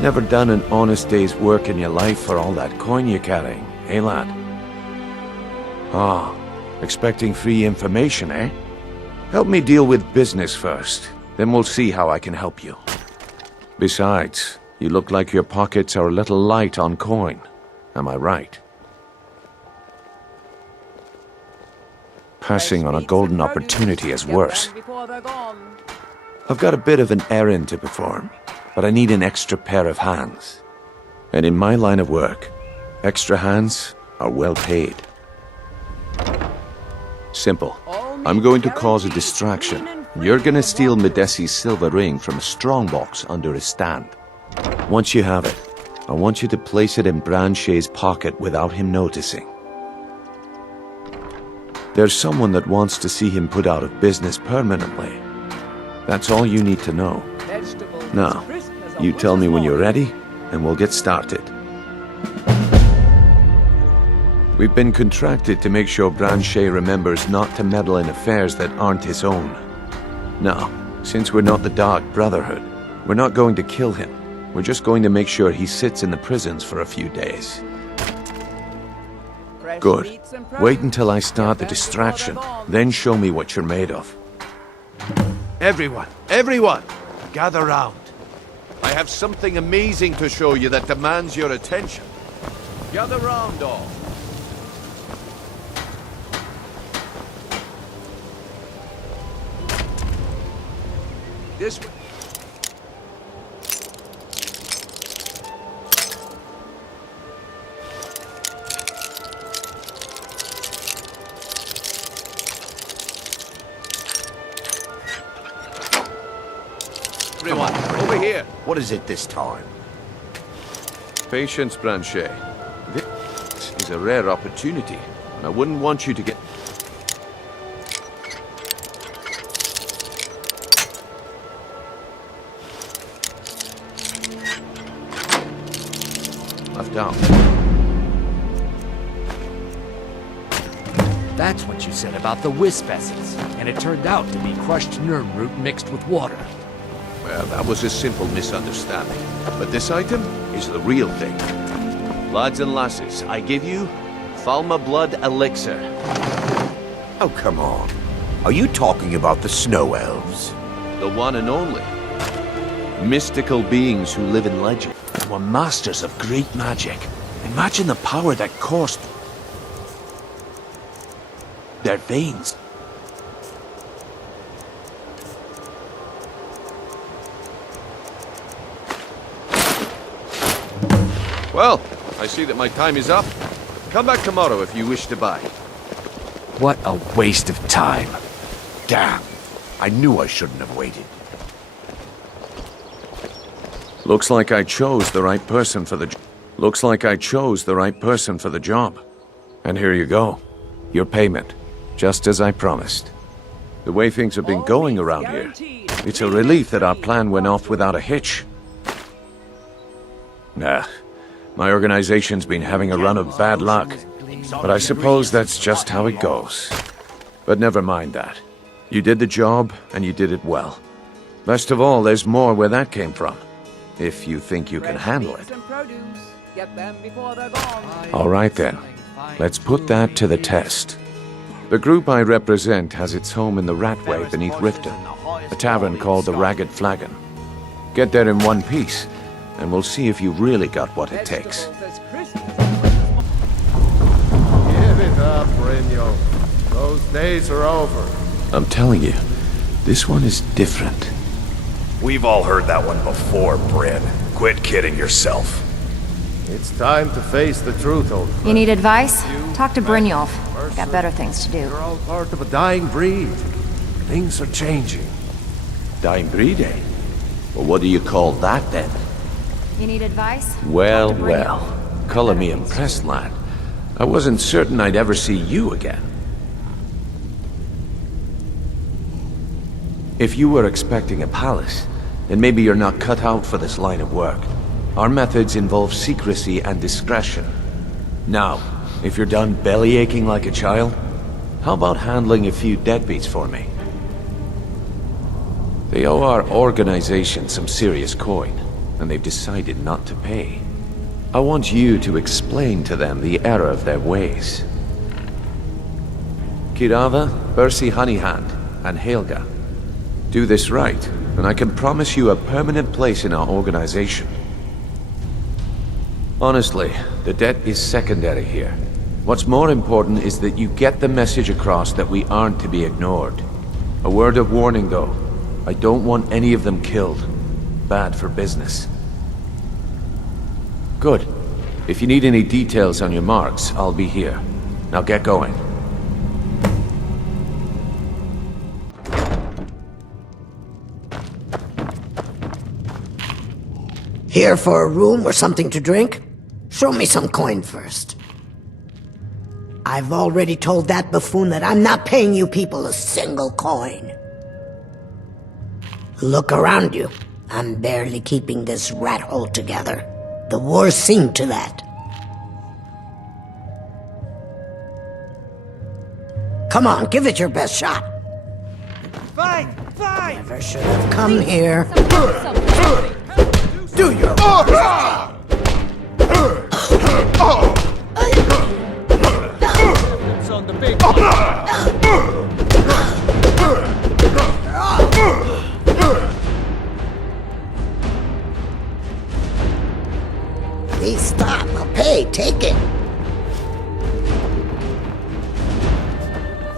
Never done an honest day's work in your life for all that coin you're carrying, eh, lad? Ah, expecting free information, eh? Help me deal with business first, then we'll see how I can help you. Besides, you look like your pockets are a little light on coin. Am I right? Passing on a golden opportunity is worse. I've got a bit of an errand to perform, but I need an extra pair of hands. And in my line of work, extra hands are well paid. Simple. I'm going to cause a distraction. You're gonna steal Medesi's silver ring from a strongbox under his stand. Once you have it, I want you to place it in Branche's pocket without him noticing. There's someone that wants to see him put out of business permanently. That's all you need to know. Now, you tell me when you're ready, and we'll get started. We've been contracted to make sure Branche remembers not to meddle in affairs that aren't his own. Now, since we're not the Dark Brotherhood, we're not going to kill him. We're just going to make sure he sits in the prisons for a few days. Good. Wait until I start the distraction, then show me what you're made of. Everyone, gather round. I have something amazing to show you that demands your attention. Gather round, all. This way. Everyone, over here. What is it this time? Patience, Branche. This is a rare opportunity, and I wouldn't want you to get... left out. That's what you said about the wisp essence, and it turned out to be crushed nerm root mixed with water. Well, that was a simple misunderstanding. But this item is the real thing. Lads and lasses, I give you Falma Blood Elixir. Oh, come on. Are you talking about the snow elves? The one and only. Mystical beings who live in legend. They were masters of great magic. Imagine the power that coursed their veins. Well, I see that my time is up. Come back tomorrow if you wish to buy. What a waste of time. Damn. I knew I shouldn't have waited. Looks like I chose the right person for the job. And here you go. Your payment. Just as I promised. The way things have been going around here, it's a relief that our plan went off without a hitch. Nah. My organization's been having a run of bad luck, but I suppose that's just how it goes. But never mind that. You did the job, and you did it well. Best of all, there's more where that came from, if you think you can handle it. All right then, let's put that to the test. The group I represent has its home in the Ratway beneath Riften, a tavern called the Ragged Flagon. Get there in one piece, and we'll see if you really got what it takes. Give it up, Brynjo. Those days are over. I'm telling you, this one is different. We've all heard that one before, Bryn. Quit kidding yourself. It's time to face the truth, old friend. You need advice? Talk to Brynjolf. Got better things to do. You're all part of a dying breed. Things are changing. Dying breed, eh? Well, what do you call that then? You need advice? Well, well. Color me impressed, lad. I wasn't certain I'd ever see you again. If you were expecting a palace, then maybe you're not cut out for this line of work. Our methods involve secrecy and discretion. Now, if you're done belly-aching like a child, how about handling a few deadbeats for me? They owe our organization some serious coin. and they've decided not to pay. I want you to explain to them the error of their ways. Kirava, Percy Honeyhand, and Helga. Do this right, and I can promise you a permanent place in our organization. Honestly, the debt is secondary here. What's more important is that you get the message across that we aren't to be ignored. A word of warning, though. I don't want any of them killed. Bad for business. Good. If you need any details on your marks, I'll be here. Now get going. Here for a room or something to drink? Show me some coin first. I've already told that buffoon that I'm not paying you people a single coin. Look around you. I'm barely keeping this rat hole together. The war's seen to that. Come on, give it your best shot. Fine! Fine! Never should have come here. Do your It's on the big Please stop. I'll pay. Take it.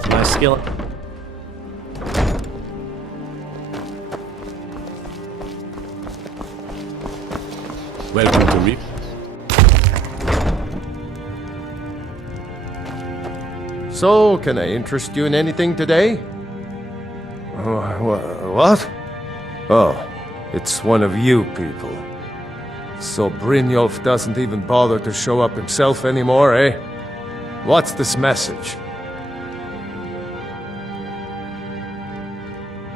My skill. Welcome to Reap. So, can I interest you in anything today? What? Oh, it's one of you people. So Brynjolf doesn't even bother to show up himself anymore, eh? What's this message?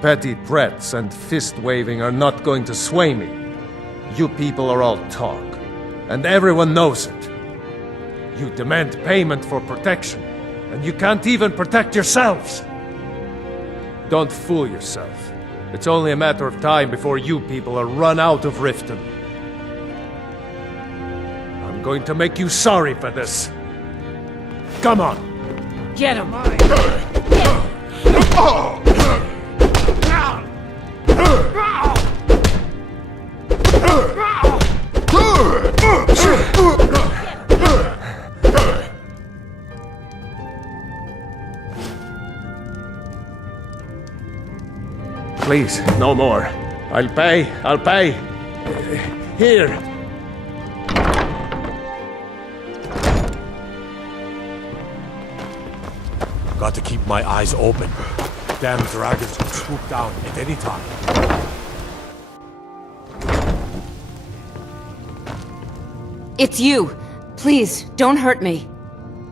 Petty threats and fist-waving are not going to sway me. You people are all talk, and everyone knows it. You demand payment for protection, and you can't even protect yourselves. Don't fool yourself. It's only a matter of time before you people are run out of Riften. I'm going to make you sorry for this. Come on! Get him! Please, no more. I'll pay. Here. Got to keep my eyes open. Damn dragons can swoop down at any time. It's you! Please, don't hurt me.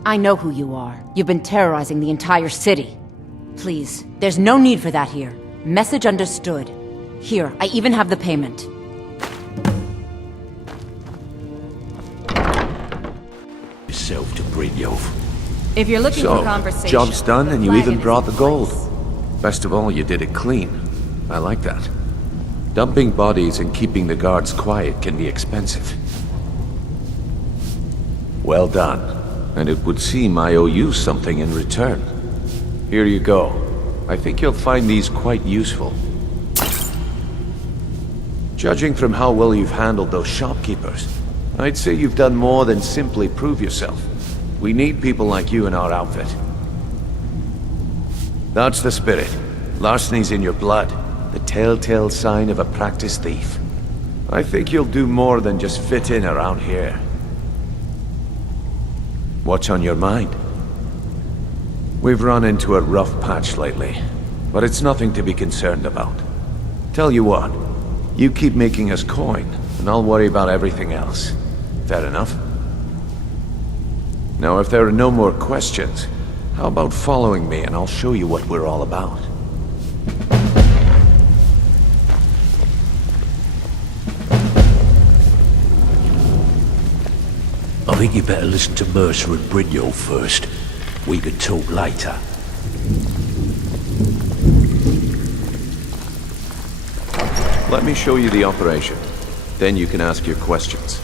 I know who you are. You've been terrorizing the entire city. Please, there's no need for that here. Message understood. Here, I even have the payment. Yourself to Brynjolf. If you're looking for So, conversation... job's done and you flag even is brought in the gold. place. Best of all, you did it clean. I like that. Dumping bodies and keeping the guards quiet can be expensive. Well done. And it would seem I owe you something in return. Here you go. I think you'll find these quite useful. Judging from how well you've handled those shopkeepers, I'd say you've done more than simply prove yourself. We need people like you in our outfit. That's the spirit. Larceny's in your blood. The telltale sign of a practiced thief. I think you'll do more than just fit in around here. What's on your mind? We've run into a rough patch lately, but it's nothing to be concerned about. Tell you what, you keep making us coin, and I'll worry about everything else. Fair enough? Now, if there are no more questions, how about following me and I'll show you what we're all about? I think you better listen to Mercer and Brynjolf first. We can talk later. Let me show you the operation. Then you can ask your questions.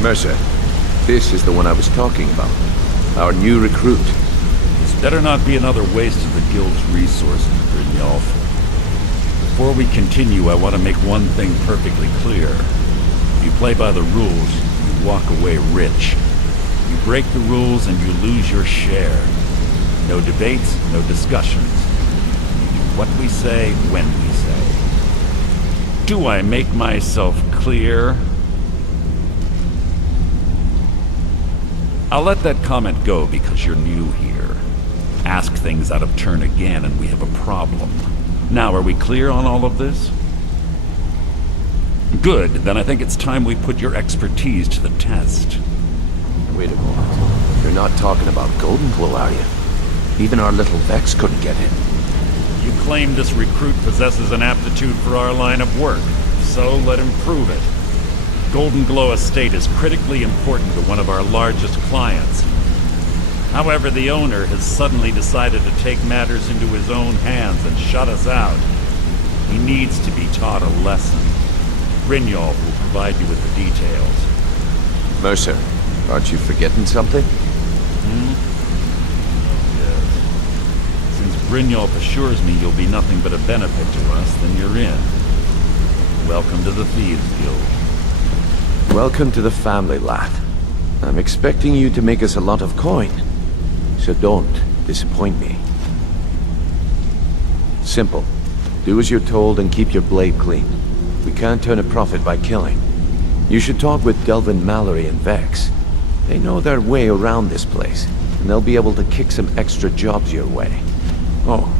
Mercer, this is the one I was talking about. Our new recruit. This better not be another waste of the Guild's resources, Brynjolf. Before we continue, I want to make one thing perfectly clear. If you play by the rules, you walk away rich. You break the rules and you lose your share. No debates, no discussions. We do what we say, when we say. Do I make myself clear? I'll let that comment go because you're new here. Ask things out of turn again and we have a problem. Now, are we clear on all of this? Good, then I think it's time we put your expertise to the test. Wait a moment. You're not talking about Golden Glow, are you? Even our little Vex couldn't get in. You claim this recruit possesses an aptitude for our line of work, so let him prove it. Golden Glow Estate is critically important to one of our largest clients. However, the owner has suddenly decided to take matters into his own hands and shut us out. He needs to be taught a lesson. Brynjolf will provide you with the details. Mercer, aren't you forgetting something? Yes. Since Brynjolf assures me you'll be nothing but a benefit to us, then you're in. Welcome to the Thieves Guild. Welcome to the family, lad. I'm expecting you to make us a lot of coin, so don't disappoint me. Simple. Do as you're told and keep your blade clean. We can't turn a profit by killing. You should talk with Delvin Mallory and Vex. They know their way around this place, and they'll be able to kick some extra jobs your way. Oh,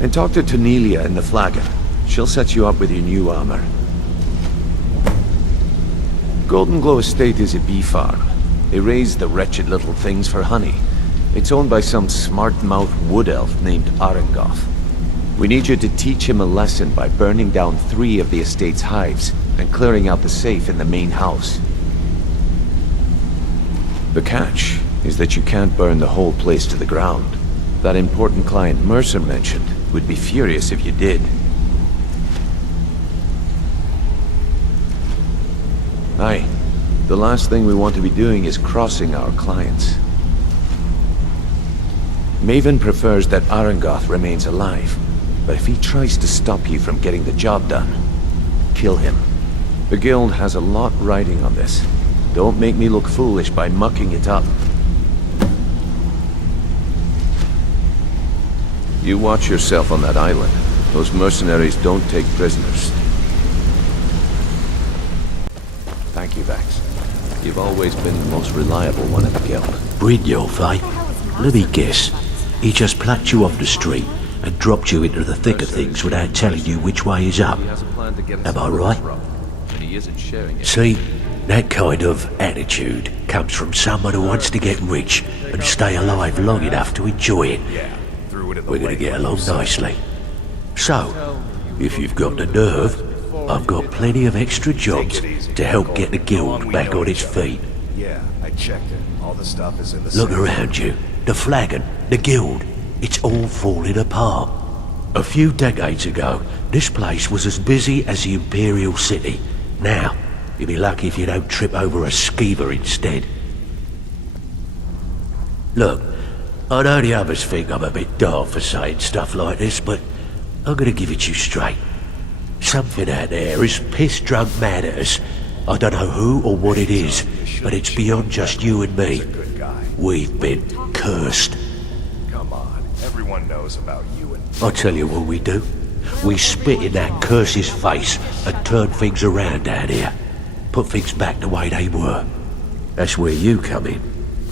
and talk to Tanelia in the Flagon. She'll set you up with your new armor. Golden Glow Estate is a bee farm. They raise the wretched little things for honey. It's owned by some smart-mouthed wood elf named Arengoth. We need you to teach him a lesson by burning down 3 of the estate's hives and clearing out the safe in the main house. The catch is that you can't burn the whole place to the ground. That important client Mercer mentioned would be furious if you did. Aye. The last thing we want to be doing is crossing our clients. Maven prefers that Arengoth remains alive, but if he tries to stop you from getting the job done, kill him. The Guild has a lot riding on this. Don't make me look foolish by mucking it up. You watch yourself on that island. Those mercenaries don't take prisoners. Thank you, Vex. You've always been the most reliable one in the Guild. Brynjolf, eh? Let me guess. He just plucked you off the street and dropped you into the thick of things without telling you which way is up. Am I right? See, that kind of attitude comes from someone who wants to get rich and stay alive long enough to enjoy it. We're gonna get along nicely. So, if you've got the nerve, I've got plenty of extra jobs to help get the Guild back on its feet. Yeah, I checked it. All the stuff is in the Look around you. The Flagon, the Guild, it's all falling apart. A few decades ago, this place was as busy as the Imperial City. Now, you'll be lucky if you don't trip over a skeever instead. Look, I know the others think I'm a bit daft for saying stuff like this, but I'm gonna give it you straight. Something out there is piss-drunk mad at us. I don't know who or what it is, but it's beyond just you and me. We've been cursed. Come on, everyone knows about you and... I'll tell you what we do. We spit in that curse's face and turn things around down here. Put things back the way they were. That's where you come in.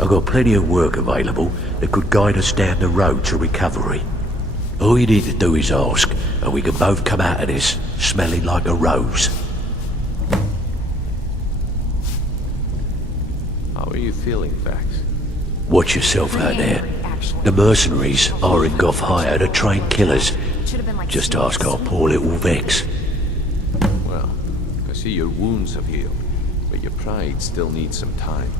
I've got plenty of work available that could guide us down the road to recovery. All you need to do is ask, and we can both come out of this smelling like a rose. How are you feeling, Vax? Watch yourself out there. The mercenaries are in Goth hire to train killers. Just ask our poor little Vex. Well, I see your wounds have healed, but your pride still needs some time.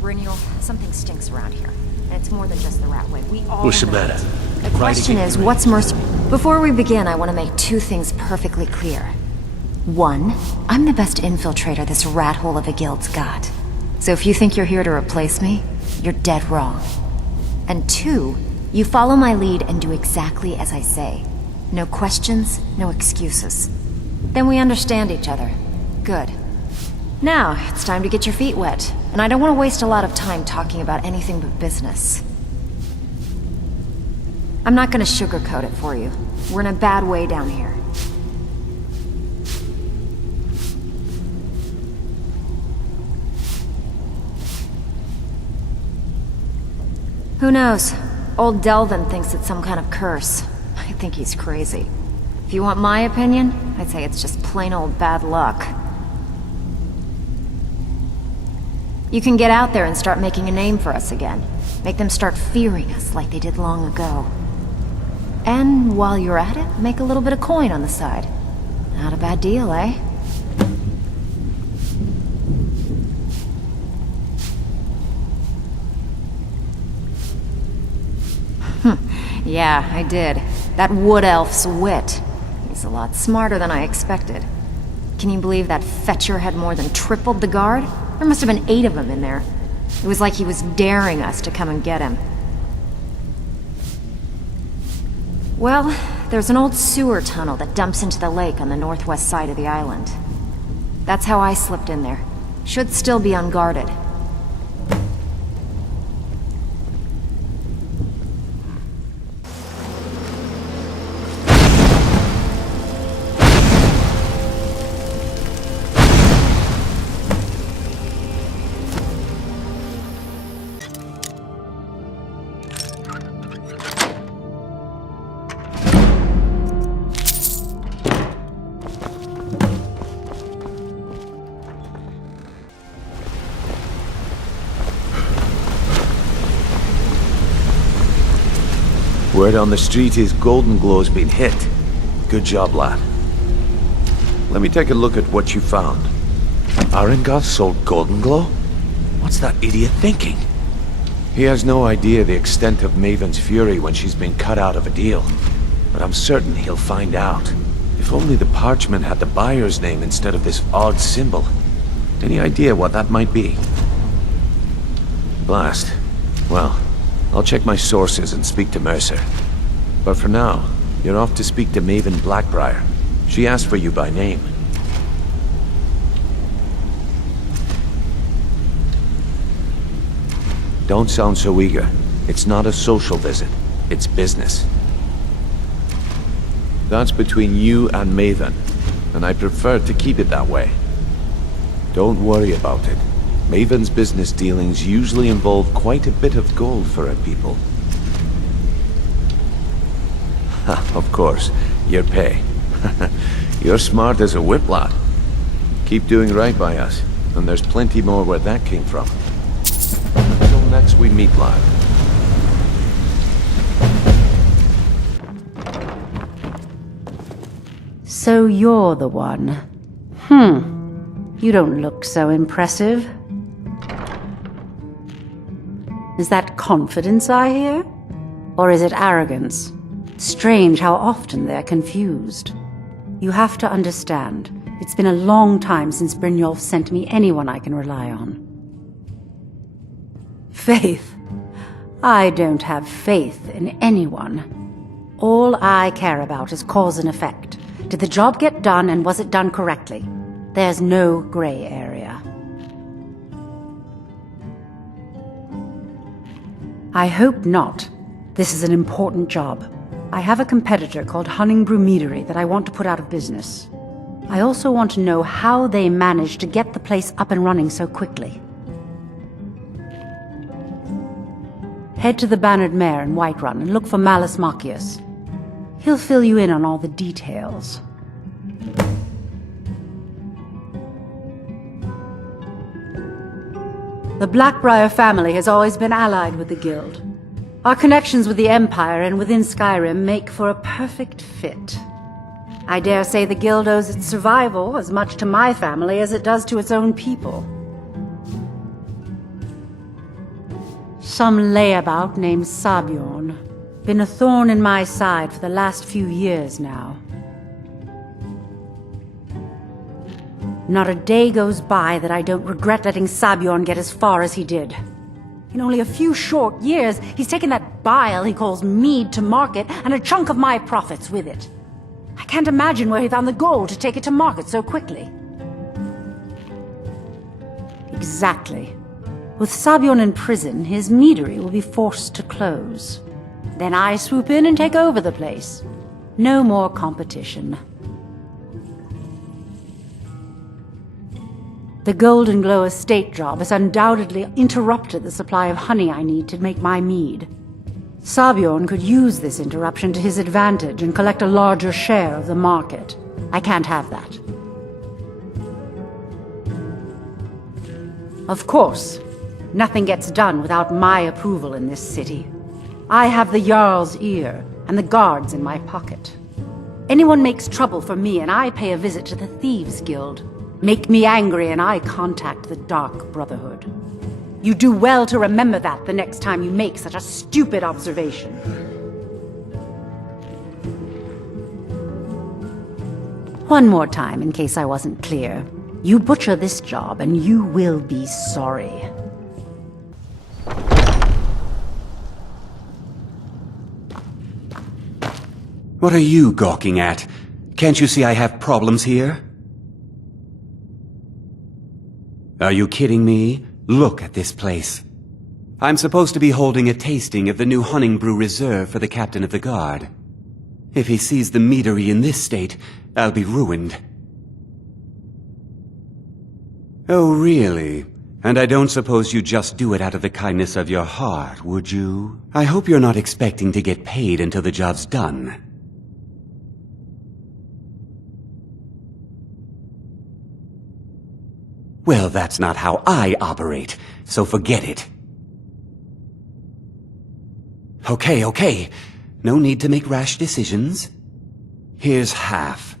Brynjolf, something stinks around here. And it's more than just the rat way. We all What's the know matter? it. The question is, what's Before we begin, I want to make two things perfectly clear. One, I'm the best infiltrator this rat hole of a guild's got. So if you think you're here to replace me, you're dead wrong. And two, you follow my lead and do exactly as I say. No questions, no excuses. Then we understand each other. Good. Now, it's time to get your feet wet. And I don't want to waste a lot of time talking about anything but business. I'm not going to sugarcoat it for you. We're in a bad way down here. Who knows? Old Delvin thinks it's some kind of curse. I think he's crazy. If you want my opinion, I'd say it's just plain old bad luck. You can get out there and start making a name for us again. Make them start fearing us like they did long ago. And while you're at it, make a little bit of coin on the side. Not a bad deal, eh? Yeah, I did. That wood elf's wit. He's a lot smarter than I expected. Can you believe that fetcher had more than tripled the guard? There must have been 8 of them in there. It was like he was daring us to come and get him. Well, there's an old sewer tunnel that dumps into the lake on the northwest side of the island. That's how I slipped in there. Should still be unguarded. Word on the street is Golden Glow's been hit. Good job, lad. Let me take a look at what you found. Arengoth sold Golden Glow? What's that idiot thinking? He has no idea the extent of Maven's fury when she's been cut out of a deal. But I'm certain he'll find out. If only the parchment had the buyer's name instead of this odd symbol. Any idea what that might be? Blast. Well, I'll check my sources and speak to Mercer. But for now, you're off to speak to Maven Blackbriar. She asked for you by name. Don't sound so eager. It's not a social visit. It's business. That's between you and Maven, and I prefer to keep it that way. Don't worry about it. Maven's business dealings usually involve quite a bit of gold for her people. Ha, of course, your pay. You're smart as a whip, lad. Keep doing right by us, and there's plenty more where that came from. Until next we meet, lad. So you're the one. You don't look so impressive. Is that confidence I hear? Or is it arrogance? Strange how often they're confused. You have to understand, it's been a long time since Brynjolf sent me anyone I can rely on. Faith? I don't have faith in anyone. All I care about is cause and effect. Did the job get done, and was it done correctly? There's no gray area. I hope not. This is an important job. I have a competitor called Honningbrew Meadery that I want to put out of business. I also want to know how they managed to get the place up and running so quickly. Head to the Bannered Mare in Whiterun and look for Malus Machius. He'll fill you in on all the details. The Blackbriar family has always been allied with the Guild. Our connections with the Empire and within Skyrim make for a perfect fit. I dare say the Guild owes its survival as much to my family as it does to its own people. Some layabout named Sabjorn. Been a thorn in my side for the last few years now. Not a day goes by that I don't regret letting Sabjorn get as far as he did. In only a few short years, he's taken that bile he calls mead to market and a chunk of my profits with it. I can't imagine where he found the gold to take it to market so quickly. Exactly. With Sabjorn in prison, his meadery will be forced to close. Then I swoop in and take over the place. No more competition. The Golden Glow estate job has undoubtedly interrupted the supply of honey I need to make my mead. Sabjorn could use this interruption to his advantage and collect a larger share of the market. I can't have that. Of course, nothing gets done without my approval in this city. I have the Jarl's ear and the guards in my pocket. Anyone makes trouble for me and I pay a visit to the Thieves Guild. Make me angry and I contact the Dark Brotherhood. You do well to remember that the next time you make such a stupid observation. One more time, in case I wasn't clear. You butcher this job and you will be sorry. What are you gawking at? Can't you see I have problems here? Are you kidding me? Look at this place. I'm supposed to be holding a tasting of the new Honningbrew Reserve for the Captain of the Guard. If he sees the meadery in this state, I'll be ruined. Oh, really? And I don't suppose you just do it out of the kindness of your heart, would you? I hope you're not expecting to get paid until the job's done. Well, that's not how I operate, so forget it. Okay. No need to make rash decisions. Here's half.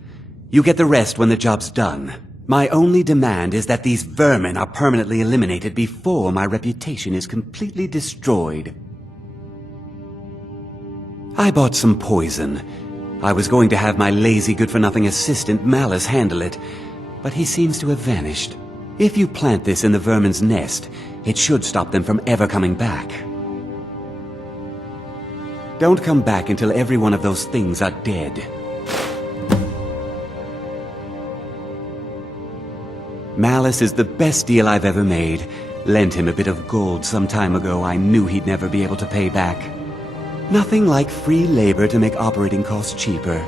You get the rest when the job's done. My only demand is that these vermin are permanently eliminated before my reputation is completely destroyed. I bought some poison. I was going to have my lazy good-for-nothing assistant Malus handle it, but he seems to have vanished. If you plant this in the vermin's nest, it should stop them from ever coming back. Don't come back until every one of those things are dead. Malus is the best deal I've ever made. Lent him a bit of gold some time ago I knew he'd never be able to pay back. Nothing like free labor to make operating costs cheaper.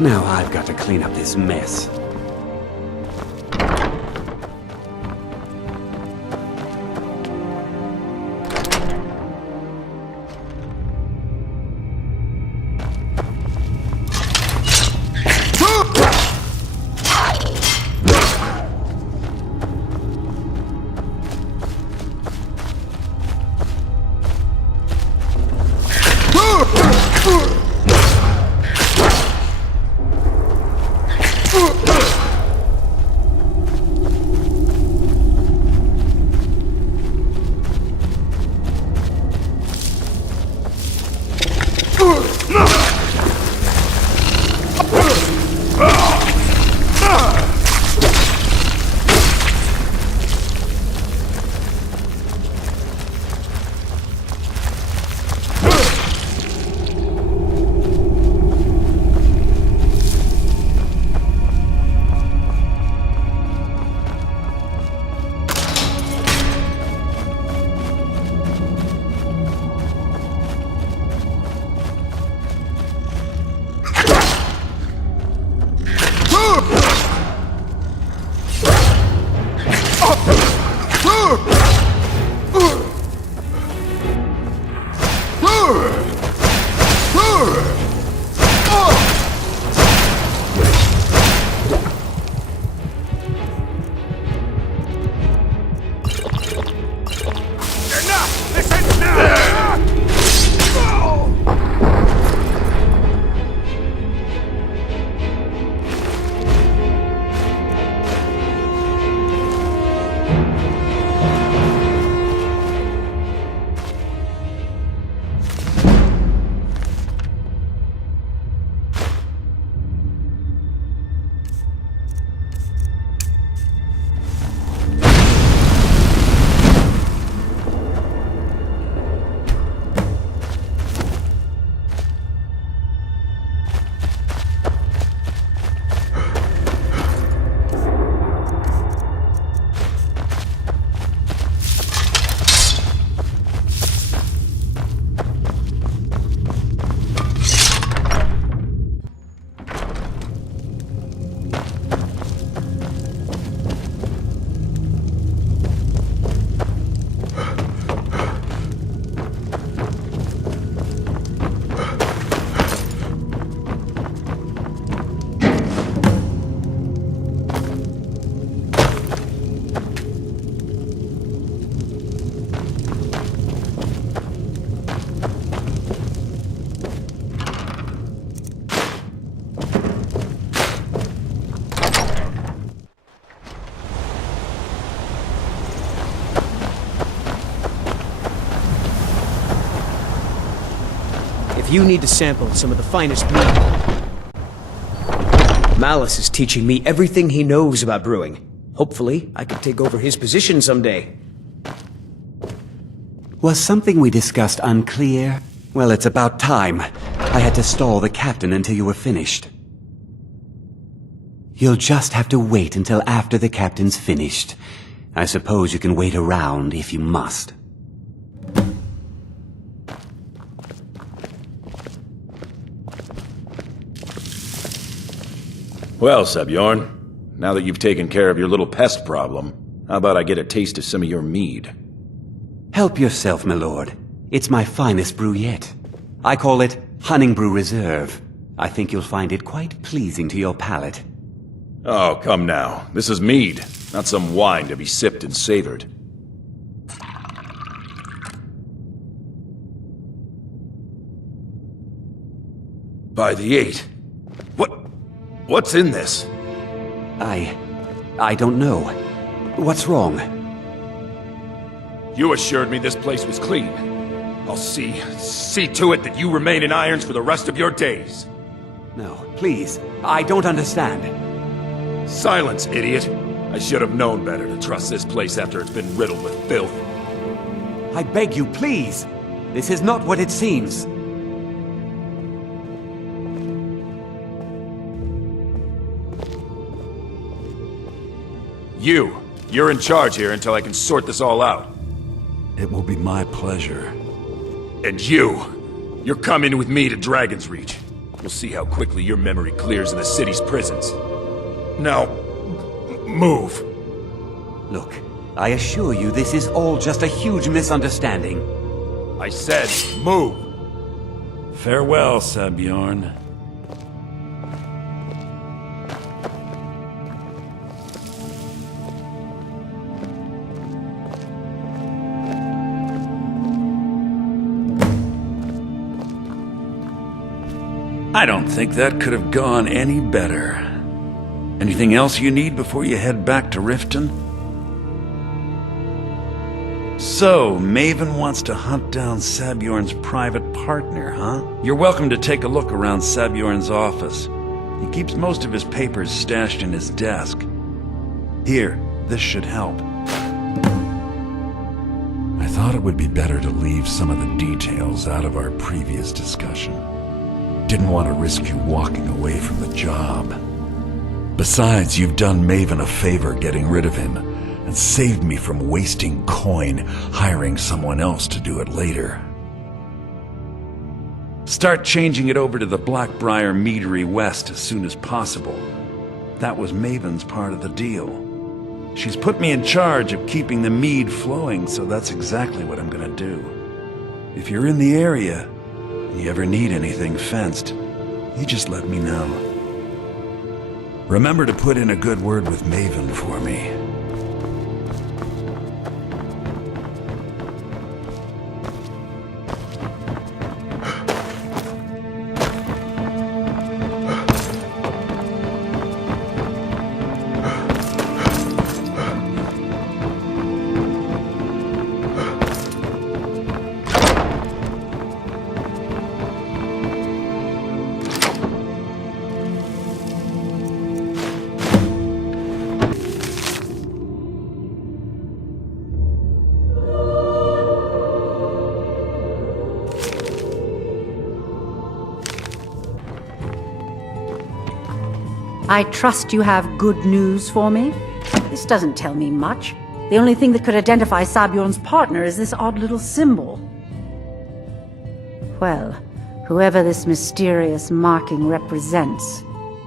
Now I've got to clean up this mess. you need to sample some of the finest mead. Malice is teaching me everything he knows about brewing. Hopefully, I can take over his position someday. Was something we discussed unclear? Well, it's about time. I had to stall the captain until you were finished. You'll just have to wait until after the captain's finished. I suppose you can wait around if you must. Well, Sebjorn, now that you've taken care of your little pest problem, how about I get a taste of some of your mead? Help yourself, my lord. It's my finest brew yet. I call it Honningbrew Reserve. I think you'll find it quite pleasing to your palate. Oh, come now. This is mead, not some wine to be sipped and savored. By the 8. What's in this? I don't know. What's wrong? You assured me this place was clean. I'll see to it that you remain in irons for the rest of your days. No, please. I don't understand. Silence, idiot. I should have known better to trust this place after it's been riddled with filth. I beg you, please. This is not what it seems. You're in charge here until I can sort this all out. It will be my pleasure. And you're coming with me to Dragon's Reach. We'll see how quickly your memory clears in the city's prisons. Now, move. Look, I assure you this is all just a huge misunderstanding. I said, move. Farewell, Sebjorn. I don't think that could have gone any better. Anything else you need before you head back to Riften? So, Maven wants to hunt down Sabjorn's private partner, huh? You're welcome to take a look around Sabjorn's office. He keeps most of his papers stashed in his desk. Here, this should help. I thought it would be better to leave some of the details out of our previous discussion. Didn't want to risk you walking away from the job. Besides, you've done Maven a favor getting rid of him, and saved me from wasting coin hiring someone else to do it later. Start changing it over to the Blackbriar Meadery West as soon as possible. That was Maven's part of the deal. She's put me in charge of keeping the mead flowing, so that's exactly what I'm gonna do. If you're in the area, and you ever need anything fenced, you just let me know. Remember to put in a good word with Maven for me. I trust you have good news for me? This doesn't tell me much. The only thing that could identify Sabjorn's partner is this odd little symbol. Well, whoever this mysterious marking represents,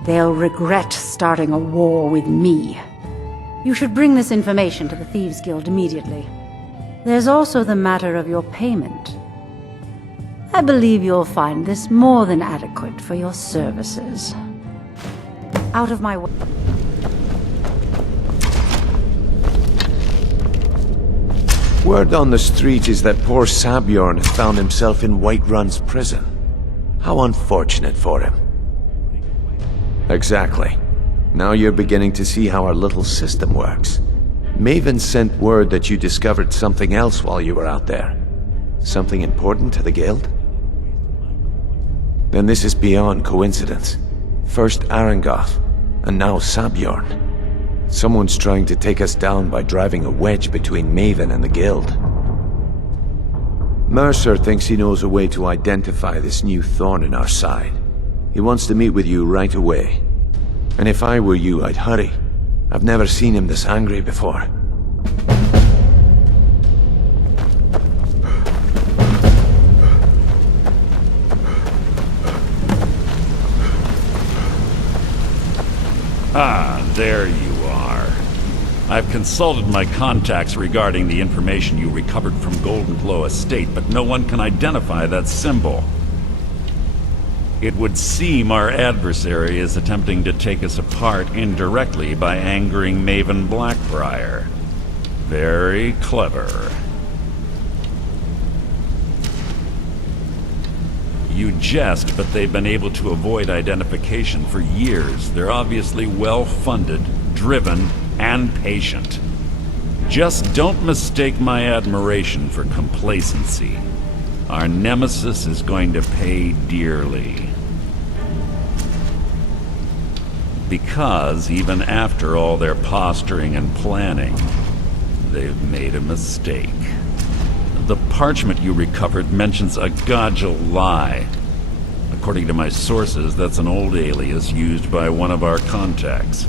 they'll regret starting a war with me. You should bring this information to the Thieves Guild immediately. There's also the matter of your payment. I believe you'll find this more than adequate for your services. Out of my way. Word on the street is that poor Sabjorn has found himself in Whiterun's prison. How unfortunate for him. Exactly. Now you're beginning to see how our little system works. Maven sent word that you discovered something else while you were out there. Something important to the guild? then this is beyond coincidence. First Arangoth, and now Sabjorn. Someone's trying to take us down by driving a wedge between Maven and the Guild. Mercer thinks he knows a way to identify this new thorn in our side. He wants to meet with you right away. And if I were you, I'd hurry. I've never seen him this angry before. Ah, there you are. I've consulted my contacts regarding the information you recovered from Golden Glow Estate, but no one can identify that symbol. It would seem our adversary is attempting to take us apart indirectly by angering Maven Blackbriar. Very clever. You jest, but they've been able to avoid identification for years. They're obviously well-funded, driven, and patient. Just don't mistake my admiration for complacency. Our nemesis is going to pay dearly. Because even after all their posturing and planning, they've made a mistake. The parchment you recovered mentions a Gajal lie. According to my sources, that's an old alias used by one of our contacts.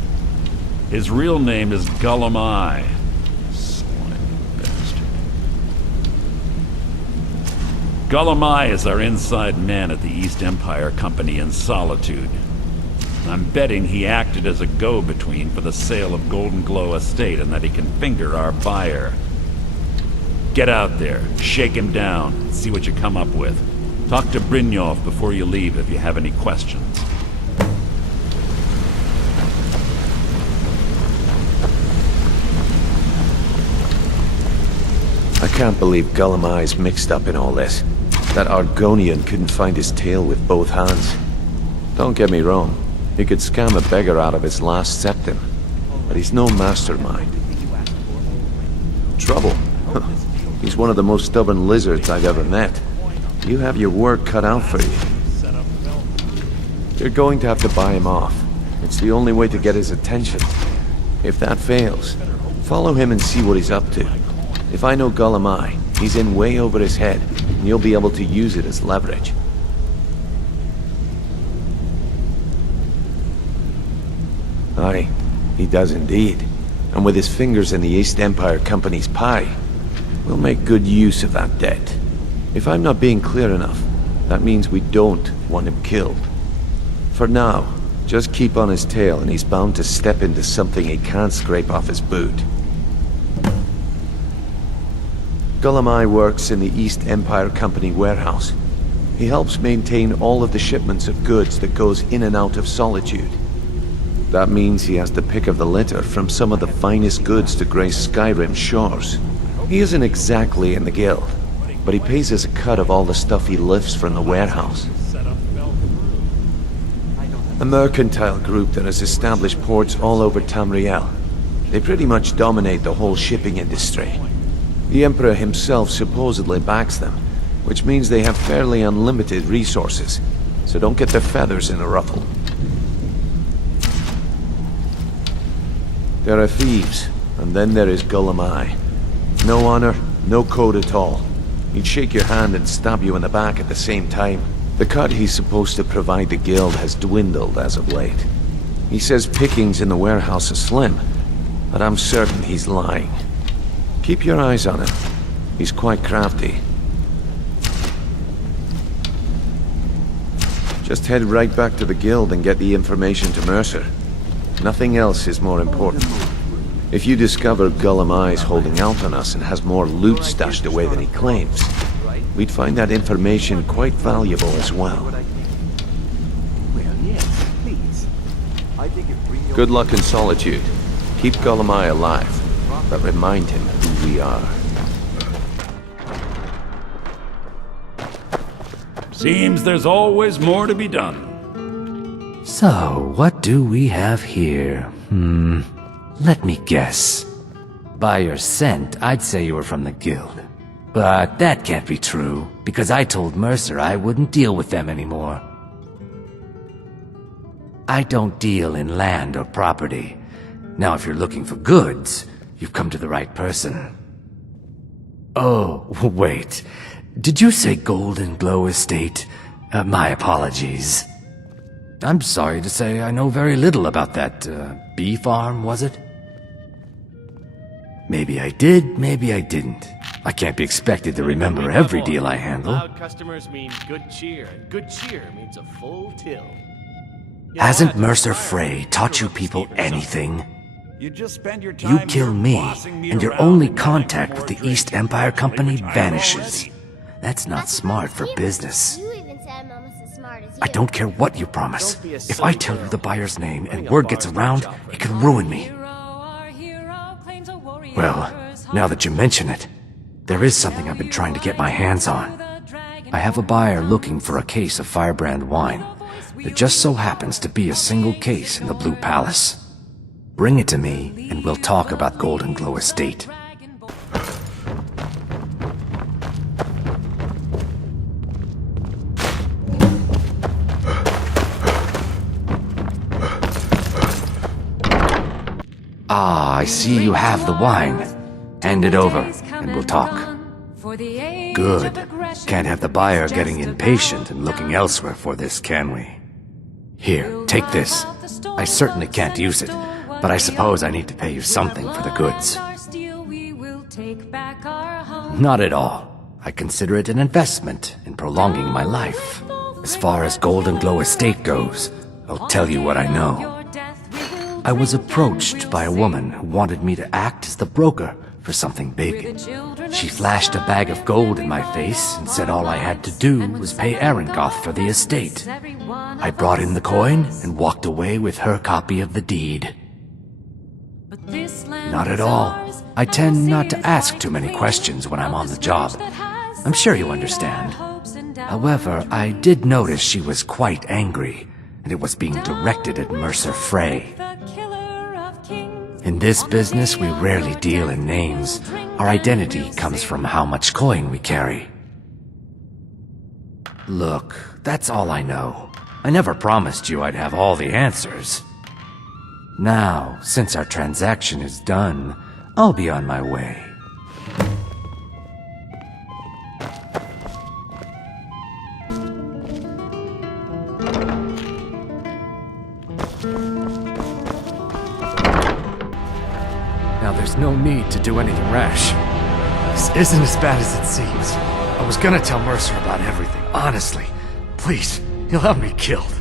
His real name is Gulamai. Slimy bastard. Gulamai is our inside man at the East Empire Company in Solitude. I'm betting he acted as a go-between for the sale of Golden Glow Estate and that he can finger our buyer. Get out there, shake him down, see what you come up with. Talk to Brynjolf before you leave if you have any questions. I can't believe Gulamai's mixed up in all this. That Argonian couldn't find his tail with both hands. Don't get me wrong, he could scam a beggar out of his last septim, but he's no mastermind. Trouble? He's one of the most stubborn lizards I've ever met. You have your work cut out for you. You're going to have to buy him off. It's the only way to get his attention. If that fails, follow him and see what he's up to. If I know Gulamai, he's in way over his head, and you'll be able to use it as leverage. Aye, he does indeed. And with his fingers in the East Empire Company's pie, we'll make good use of that debt. If I'm not being clear enough, that means we don't want him killed. For now, just keep on his tail and he's bound to step into something he can't scrape off his boot. Gulamai works in the East Empire Company warehouse. He helps maintain all of the shipments of goods that goes in and out of Solitude. That means he has the pick of the litter from some of the finest goods to grace Skyrim's shores. He isn't exactly in the guild, but he pays us a cut of all the stuff he lifts from the warehouse. A mercantile group that has established ports all over Tamriel. They pretty much dominate the whole shipping industry. The Emperor himself supposedly backs them, which means they have fairly unlimited resources, so don't get their feathers in a ruffle. There are thieves, and then there is Gulamai. No honor, no code at all. He'd shake your hand and stab you in the back at the same time. The cut he's supposed to provide the guild has dwindled as of late. He says pickings in the warehouse are slim, but I'm certain he's lying. Keep your eyes on him. He's quite crafty. Just head right back to the guild and get the information to Mercer. Nothing else is more important. If you discover Gulamai's holding out on us and has more loot stashed away than he claims, we'd find that information quite valuable as well. Good luck in Solitude. Keep Gulamai alive, but remind him who we are. Seems there's always more to be done. So, what do we have here? Let me guess. By your scent, I'd say you were from the guild. But that can't be true, because I told Mercer I wouldn't deal with them anymore. I don't deal in land or property. Now, if you're looking for goods, you've come to the right person. Oh, wait. Did you say Golden Glow Estate? My apologies. I'm sorry to say I know very little about that, bee farm, was it? Maybe I did, maybe I didn't. I can't be expected to remember every deal I handle. Loud customers mean good cheer, and good cheer means a full till. Hasn't Mercer Frey taught you people anything? You just spend your time You kill me, bossing me and your around only and contact begging with the for a East drink. Empire Company I'm vanishes. already- That's not smart for business. You even say I'm almost as smart as you. I don't care what you promise. If I tell you the buyer's name and word gets around, it can ruin me. Well, now that you mention it, there is something I've been trying to get my hands on. I have a buyer looking for a case of Firebrand wine. There just so happens to be a single case in the Blue Palace. Bring it to me, and we'll talk about Golden Glow Estate. Ah, I see you have the wine. Hand it over, and we'll talk. Good. Can't have the buyer getting impatient and looking elsewhere for this, can we? Here, take this. I certainly can't use it, but I suppose I need to pay you something for the goods. Not at all. I consider it an investment in prolonging my life. As far as Golden Glow Estate goes, I'll tell you what I know. I was approached by a woman who wanted me to act as the broker for something big. She flashed a bag of gold in my face and said all I had to do was pay Arangoth for the estate. I brought in the coin and walked away with her copy of the deed. Not at all. I tend not to ask too many questions when I'm on the job. I'm sure you understand. However, I did notice she was quite angry, and it was being directed at Mercer Frey. In this business, we rarely deal in names. Our identity comes from how much coin we carry. Look, that's all I know. I never promised you I'd have all the answers. Now, since our transaction is done, I'll be on my way. Now there's no need to do anything rash. This isn't as bad as it seems. I was gonna tell Mercer about everything, honestly. Please, he'll have me killed.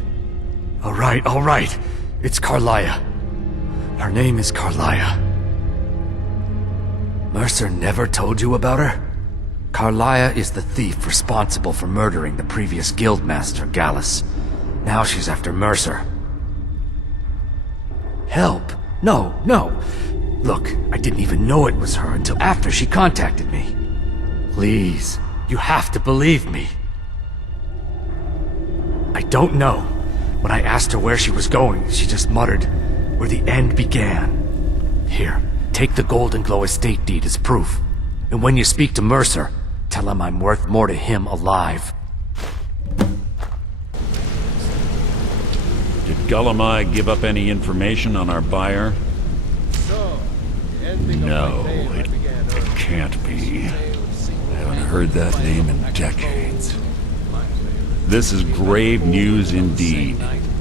All right. It's Carlia. Her name is Carlia. Mercer never told you about her? Carlia is the thief responsible for murdering the previous guildmaster, Gallus. Now she's after Mercer. Help? No. Look, I didn't even know it was her until after she contacted me. Please, you have to believe me. I don't know. When I asked her where she was going, she just muttered, "Where the end began." Here, take the Golden Glow Estate deed as proof. And when you speak to Mercer, tell him I'm worth more to him alive. Did Gullumai give up any information on our buyer? No, it can't be. I haven't heard that name in decades. This is grave news indeed.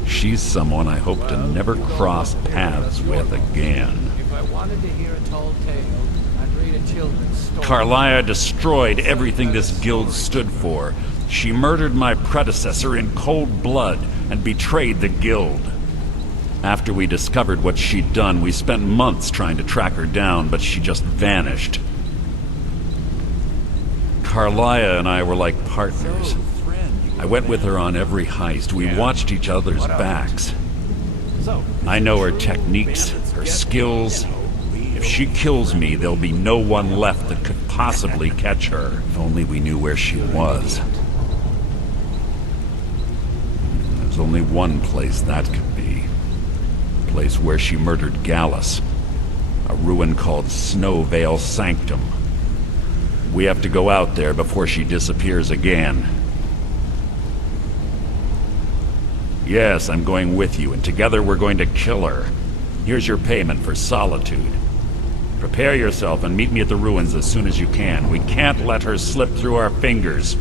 She's someone I hope to never cross paths with again. If I wanted to hear a tall tale, I'd read a children's story. Carlia destroyed everything this guild stood for. She murdered my predecessor in cold blood and betrayed the guild. After we discovered what she'd done, we spent months trying to track her down, but she just vanished. Carlia and I were like partners. I went with her on every heist. We watched each other's backs. I know her techniques, her skills. If she kills me, there'll be no one left that could possibly catch her. If only we knew where she was. There's only one place that could be. The place where she murdered Gallus. A ruin called Snowvale Sanctum. We have to go out there before she disappears again. Yes, I'm going with you, and together we're going to kill her. Here's your payment for solitude. Prepare yourself and meet me at the ruins as soon as you can. We can't let her slip through our fingers.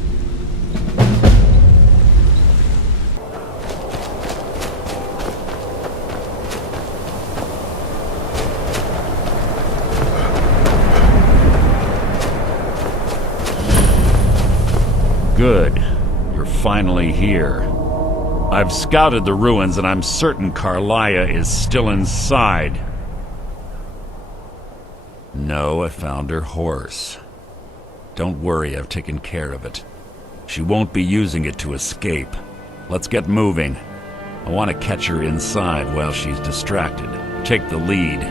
Good. You're finally here. I've scouted the ruins and I'm certain Carlia is still inside. No, I found her horse. Don't worry, I've taken care of it. She won't be using it to escape. Let's get moving. I want to catch her inside while she's distracted. Take the lead.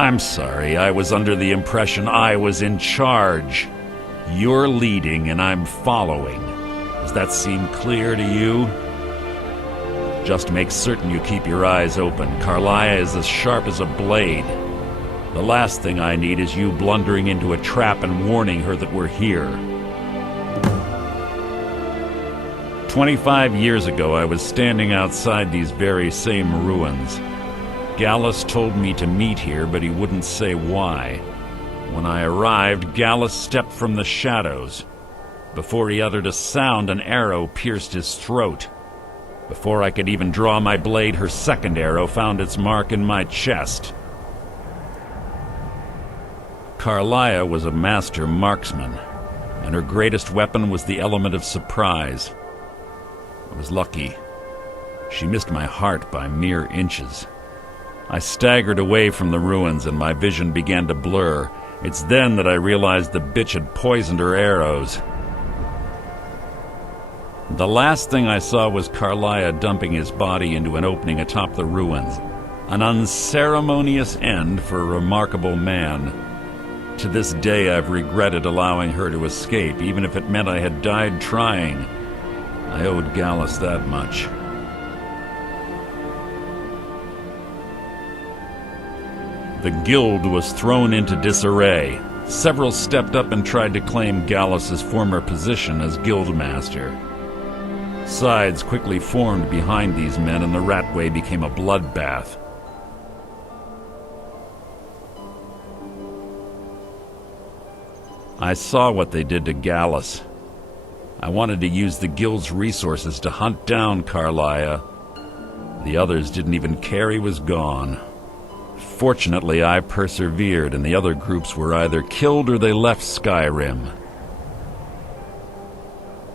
I'm sorry, I was under the impression I was in charge. You're leading and I'm following. Does that seem clear to you? Just make certain you keep your eyes open. Carlia is as sharp as a blade. The last thing I need is you blundering into a trap and warning her that we're here. 25 years ago, I was standing outside these very same ruins. Gallus told me to meet here, but he wouldn't say why. When I arrived, Gallus stepped from the shadows. Before he uttered a sound, an arrow pierced his throat. Before I could even draw my blade, her second arrow found its mark in my chest. Carlia was a master marksman, and her greatest weapon was the element of surprise. I was lucky. She missed my heart by mere inches. I staggered away from the ruins and my vision began to blur. It's then that I realized the bitch had poisoned her arrows. The last thing I saw was Carlia dumping his body into an opening atop the ruins. An unceremonious end for a remarkable man. To this day I've regretted allowing her to escape, even if it meant I had died trying. I owed Gallus that much. The guild was thrown into disarray. Several stepped up and tried to claim Gallus's former position as guildmaster. Sides quickly formed behind these men and the Ratway became a bloodbath. I saw what they did to Gallus. I wanted to use the guild's resources to hunt down Carlia. The others didn't even care he was gone. Fortunately, I persevered, and the other groups were either killed or they left Skyrim.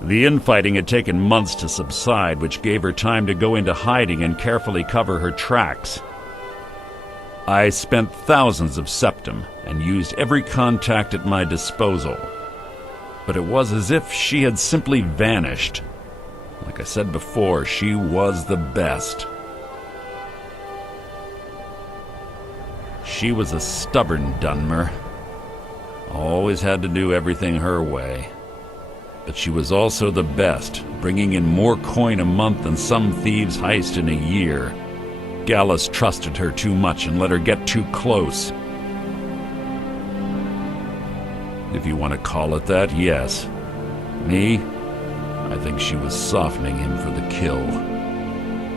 The infighting had taken months to subside, which gave her time to go into hiding and carefully cover her tracks. I spent thousands of septum and used every contact at my disposal. But it was as if she had simply vanished. Like I said before, she was the best. She was a stubborn Dunmer. Always had to do everything her way. But she was also the best, bringing in more coin a month than some thieves heist in a year. Gallus trusted her too much and let her get too close. If you want to call it that, yes. Me? I think she was softening him for the kill.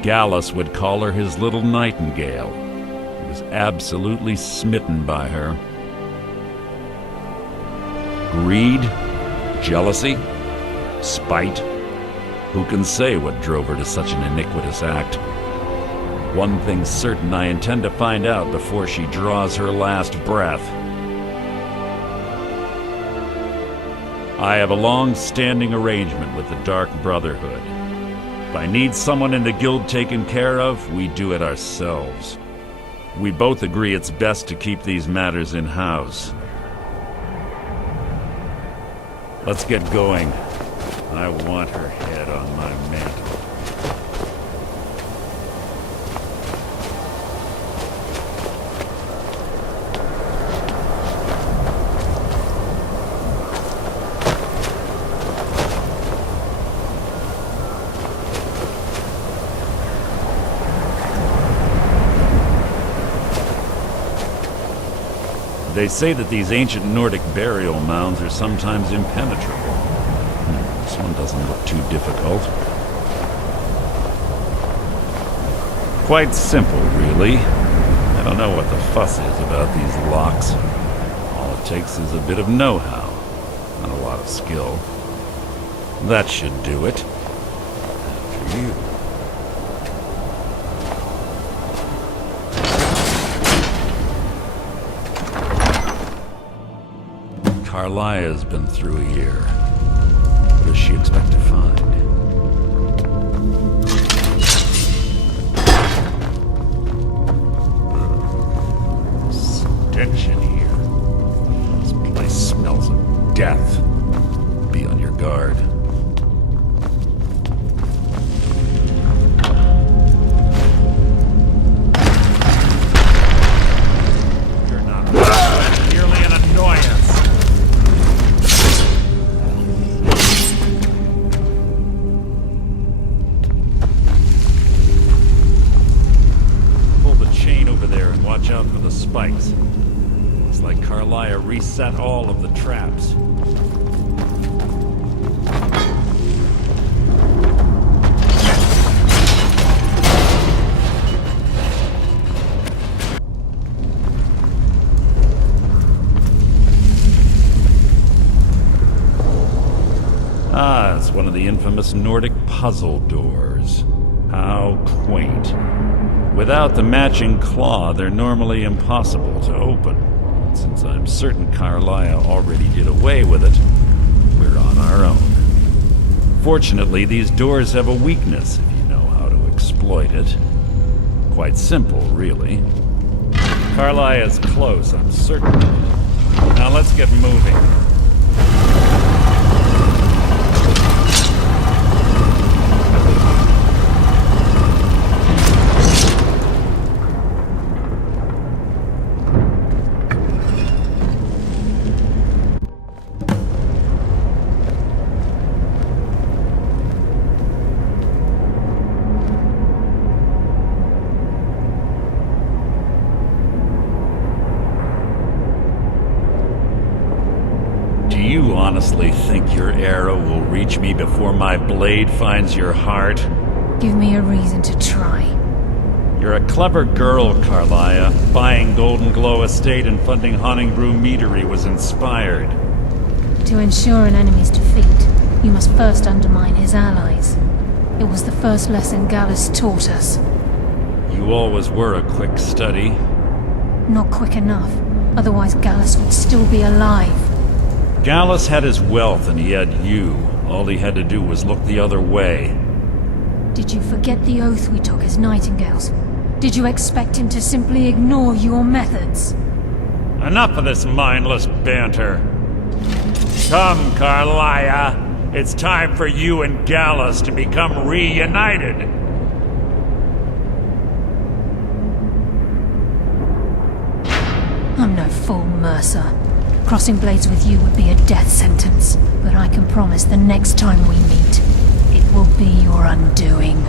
Gallus would call her his little nightingale. He was absolutely smitten by her. Greed? Jealousy? Spite? Who can say what drove her to such an iniquitous act? One thing's certain, I intend to find out before she draws her last breath. I have a long-standing arrangement with the Dark Brotherhood. If I need someone in the guild taken care of, we do it ourselves. We both agree it's best to keep these matters in-house. Let's get going. I want her head on my mantle. They say that these ancient Nordic burial mounds are sometimes impenetrable. This one doesn't look too difficult. Quite simple, really. I don't know what the fuss is about these locks. All it takes is a bit of know-how, not a lot of skill. That should do it. After you. Carlia's been through here. What does she expect to find? Stench in here. This place smells of death. Be on your guard. You're not merely an annoyance. Watch out for the spikes. Looks like Carlia reset all of the traps. Ah, it's one of the infamous Nordic puzzle doors. How quaint. Without the matching claw, they're normally impossible to open. Since I'm certain Carlia already did away with it, we're on our own. Fortunately, these doors have a weakness if you know how to exploit it. Quite simple, really. Carlia's close, I'm certain of it. Now let's get moving. You honestly think your arrow will reach me before my blade finds your heart? Give me a reason to try. You're a clever girl, Carlia. Buying Golden Glow Estate and funding Honningbrew Meadery was inspired. To ensure an enemy's defeat, you must first undermine his allies. It was the first lesson Gallus taught us. You always were a quick study. Not quick enough. Otherwise Gallus would still be alive. Gallus had his wealth and he had you. All he had to do was look the other way. Did you forget the oath we took as Nightingales? Did you expect him to simply ignore your methods? Enough of this mindless banter. Come, Carlia. It's time for you and Gallus to become reunited. I'm no fool, Mercer. Crossing blades with you would be a death sentence, but I can promise the next time we meet, it will be your undoing.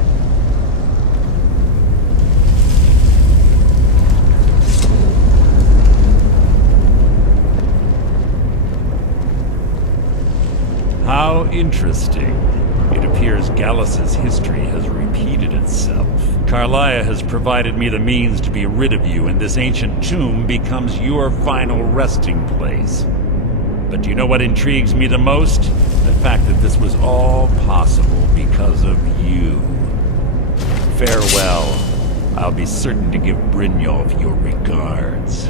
How interesting. It appears Gallus's history has repeated itself. Carlia has provided me the means to be rid of you, and this ancient tomb becomes your final resting place. But do you know what intrigues me the most? The fact that this was all possible because of you. Farewell. I'll be certain to give Brynjolf your regards.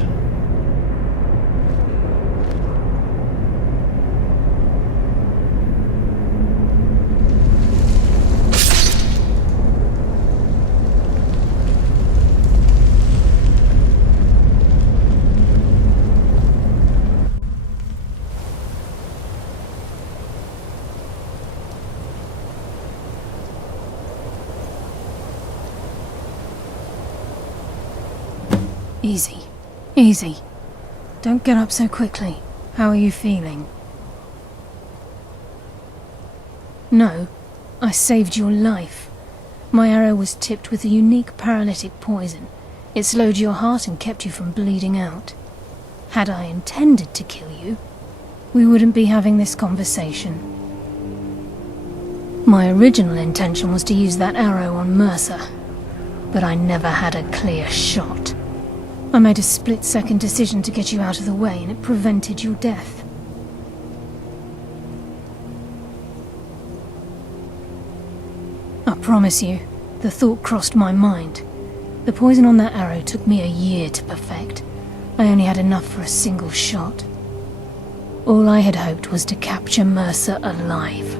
Easy. Easy. Don't get up so quickly. How are you feeling? No, I saved your life. My arrow was tipped with a unique paralytic poison. It slowed your heart and kept you from bleeding out. Had I intended to kill you, we wouldn't be having this conversation. My original intention was to use that arrow on Mercer, but I never had a clear shot. I made a split-second decision to get you out of the way, and it prevented your death. I promise you, the thought crossed my mind. The poison on that arrow took me a year to perfect. I only had enough for a single shot. All I had hoped was to capture Mercer alive.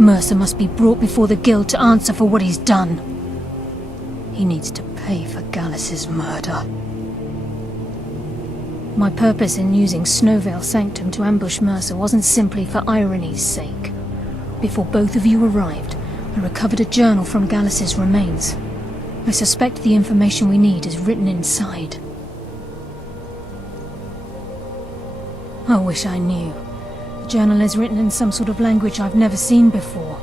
Mercer must be brought before the Guild to answer for what he's done. He needs to pay for Gallus's murder. My purpose in using Snowvale Sanctum to ambush Mercer wasn't simply for irony's sake. Before both of you arrived, I recovered a journal from Gallus's remains. I suspect the information we need is written inside. I wish I knew. The journal is written in some sort of language I've never seen before.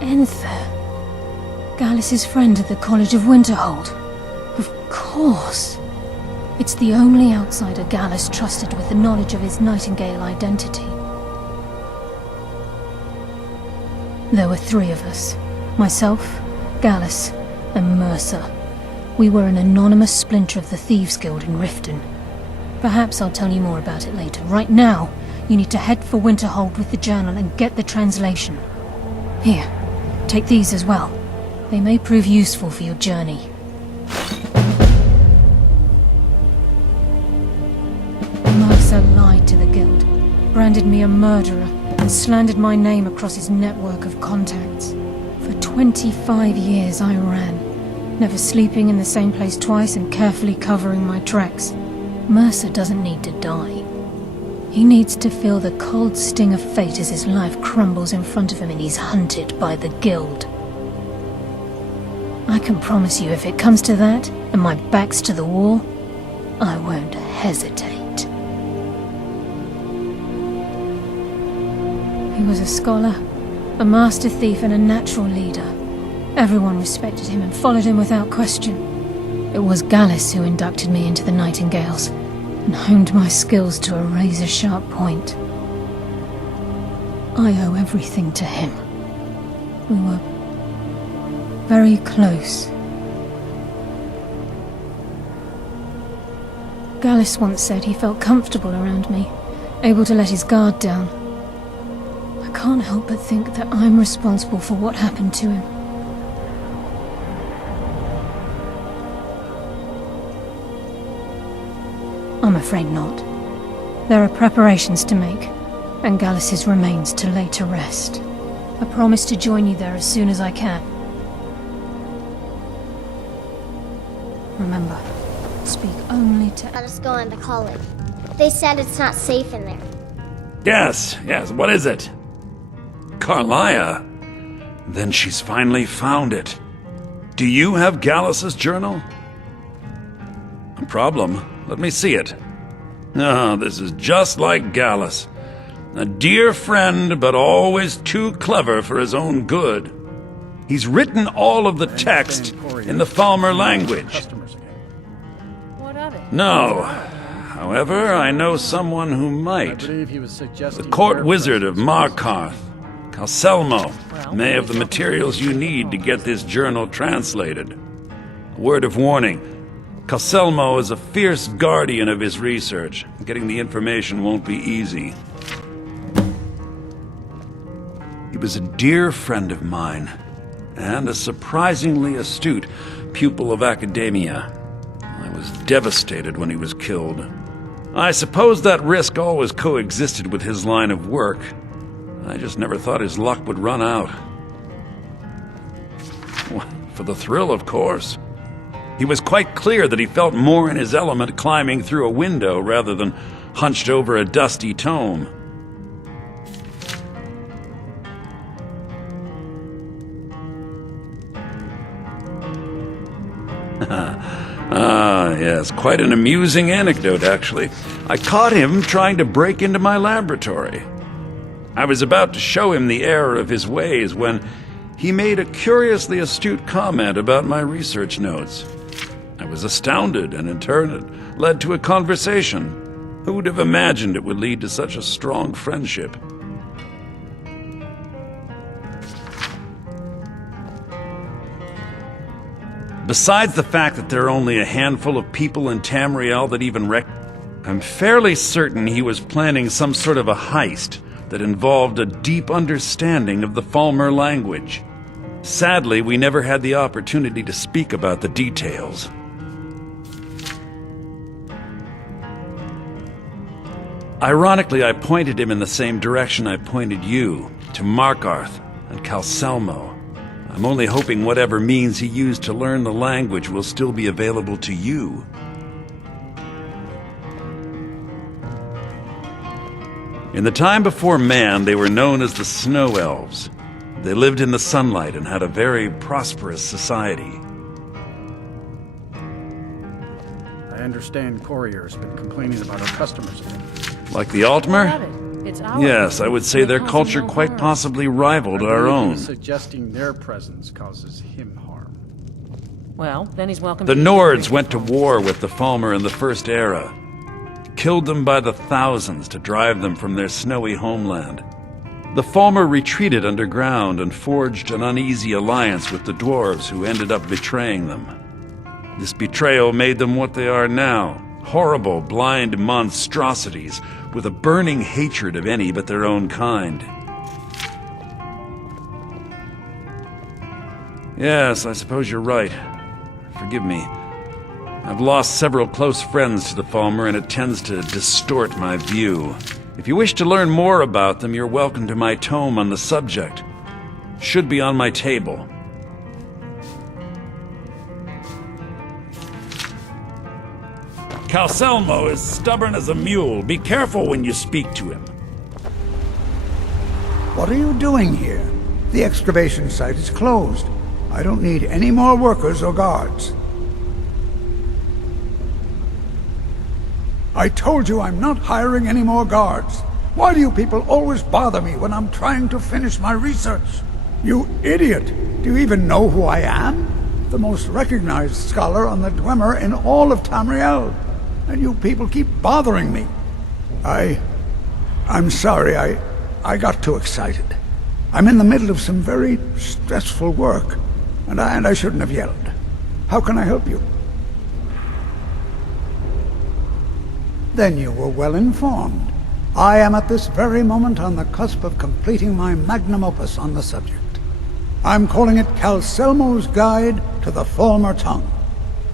Enther. Gallus's friend at the College of Winterhold. Of course. It's the only outsider Gallus trusted with the knowledge of his Nightingale identity. There were 3 of us. Myself, Gallus, and Mercer. We were an anonymous splinter of the Thieves Guild in Riften. Perhaps I'll tell you more about it later. Right now, you need to head for Winterhold with the journal and get the translation. Here, take these as well. They may prove useful for your journey. Mercer lied to the Guild, branded me a murderer, and slandered my name across his network of contacts. For 25 years I ran, never sleeping in the same place twice and carefully covering my tracks. Mercer doesn't need to die. He needs to feel the cold sting of fate as his life crumbles in front of him and he's hunted by the Guild. I can promise you if it comes to that, and my back's to the wall, I won't hesitate. He was a scholar, a master thief and a natural leader. Everyone respected him and followed him without question. It was Gallus who inducted me into the Nightingales, and honed my skills to a razor-sharp point. I owe everything to him. We were very close. Gallus once said he felt comfortable around me, able to let his guard down. I can't help but think that I'm responsible for what happened to him. I'm afraid not. There are preparations to make, and Gallus's remains to lay to rest. I promise to join you there as soon as I can. Remember, speak only to... Let us go into college. They said it's not safe in there. Yes, what is it? Carlia? Then she's finally found it. Do you have Gallus's journal? A problem? Let me see it. Ah, this is just like Gallus. A dear friend, but always too clever for his own good. He's written all of the text in the Falmer language. No. However, I know someone who might. The court wizard of Markarth, Calselmo, may have the materials you need to get this journal translated. A word of warning. Calselmo is a fierce guardian of his research. Getting the information won't be easy. He was a dear friend of mine, and a surprisingly astute pupil of academia. I was devastated when he was killed. I suppose that risk always coexisted with his line of work. I just never thought his luck would run out. For the thrill, of course. He was quite clear that he felt more in his element climbing through a window rather than hunched over a dusty tome. Yes, quite an amusing anecdote, actually. I caught him trying to break into my laboratory. I was about to show him the error of his ways when he made a curiously astute comment about my research notes. I was astounded, and in turn it led to a conversation. Who would have imagined it would lead to such a strong friendship? Besides the fact that there are only a handful of people in Tamriel that even I'm fairly certain he was planning some sort of a heist that involved a deep understanding of the Falmer language. Sadly, we never had the opportunity to speak about the details. Ironically, I pointed him in the same direction I pointed you, to Markarth and Calselmo. I'm only hoping whatever means he used to learn the language will still be available to you. In the time before man, they were known as the Snow Elves. They lived in the sunlight and had a very prosperous society. I understand Courier's been complaining about our customers again. Like the Altmer? Yes, I would say their culture quite possibly rivaled our own. Suggesting their presence causes him harm. Well, then he's welcome The to... Nords went to war with the Falmer in the First Era. Killed them by the thousands to drive them from their snowy homeland. The Falmer retreated underground and forged an uneasy alliance with the dwarves who ended up betraying them. This betrayal made them what they are now. Horrible, blind monstrosities with a burning hatred of any but their own kind. Yes, I suppose you're right. Forgive me. I've lost several close friends to the Falmer, and it tends to distort my view. If you wish to learn more about them, you're welcome to my tome on the subject. Should be on my table. Calselmo is stubborn as a mule. Be careful when you speak to him. What are you doing here? The excavation site is closed. I don't need any more workers or guards. I told you I'm not hiring any more guards. Why do you people always bother me when I'm trying to finish my research? You idiot! Do you even know who I am? The most recognized scholar on the Dwemer in all of Tamriel. And you people keep bothering me. I'm sorry, I got too excited. I'm in the middle of some very stressful work, and I shouldn't have yelled. How can I help you? Then you were well informed. I am at this very moment on the cusp of completing my magnum opus on the subject. I'm calling it Calselmo's Guide to the Falmer Tongue.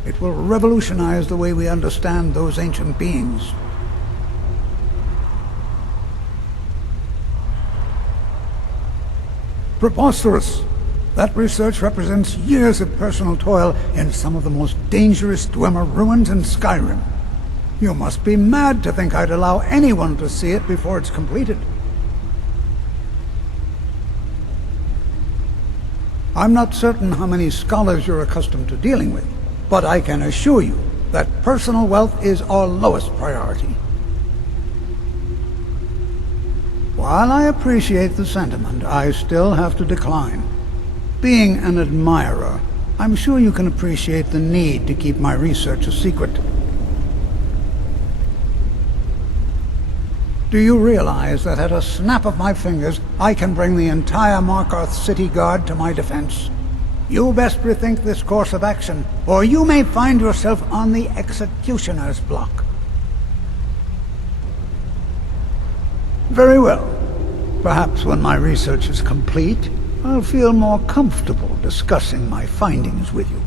It will revolutionize the way we understand those ancient beings. Preposterous! That research represents years of personal toil in some of the most dangerous Dwemer ruins in Skyrim. You must be mad to think I'd allow anyone to see it before it's completed. I'm not certain how many scholars you're accustomed to dealing with, but I can assure you that personal wealth is our lowest priority. While I appreciate the sentiment, I still have to decline. Being an admirer, I'm sure you can appreciate the need to keep my research a secret. Do you realize that at a snap of my fingers, I can bring the entire Markarth City Guard to my defense? You best rethink this course of action, or you may find yourself on the executioner's block. Very well. Perhaps when my research is complete, I'll feel more comfortable discussing my findings with you.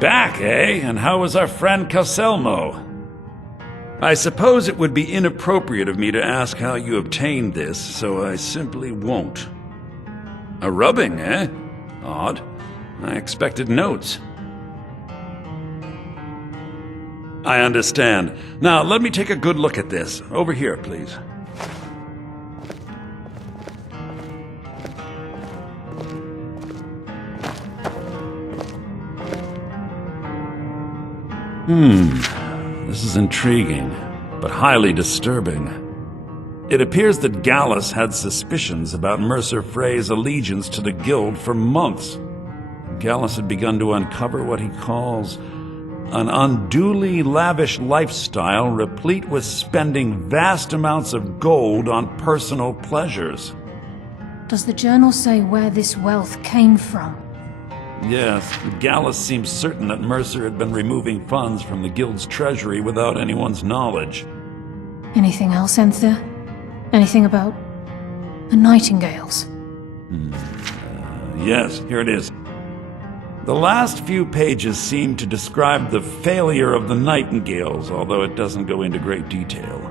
Back, eh? And how was our friend Calselmo? I suppose it would be inappropriate of me to ask how you obtained this, so I simply won't. A rubbing, eh? Odd. I expected notes. I understand. Now, let me take a good look at this. Over here, please. This is intriguing, but highly disturbing. It appears that Gallus had suspicions about Mercer Frey's allegiance to the Guild for months. Gallus had begun to uncover what he calls an unduly lavish lifestyle replete with spending vast amounts of gold on personal pleasures. Does the journal say where this wealth came from? Yes, Gallus seems certain that Mercer had been removing funds from the Guild's treasury without anyone's knowledge. Anything else, Enther? Anything about the Nightingales? Yes, here it is. The last few pages seem to describe the failure of the Nightingales, although it doesn't go into great detail.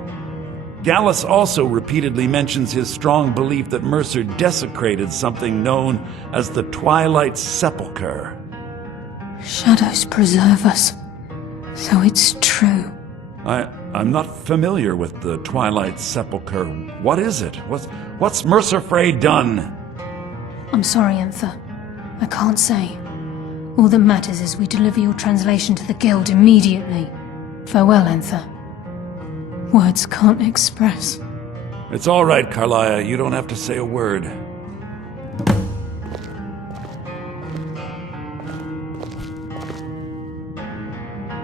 Gallus also repeatedly mentions his strong belief that Mercer desecrated something known as the Twilight Sepulchre. Shadows preserve us. So it's true. I'm not familiar with the Twilight Sepulchre. What is it? What's Mercer Frey done? I'm sorry, Enther. I can't say. All that matters is we deliver your translation to the Guild immediately. Farewell, Enther. Words can't express. It's all right, Carlia. You don't have to say a word.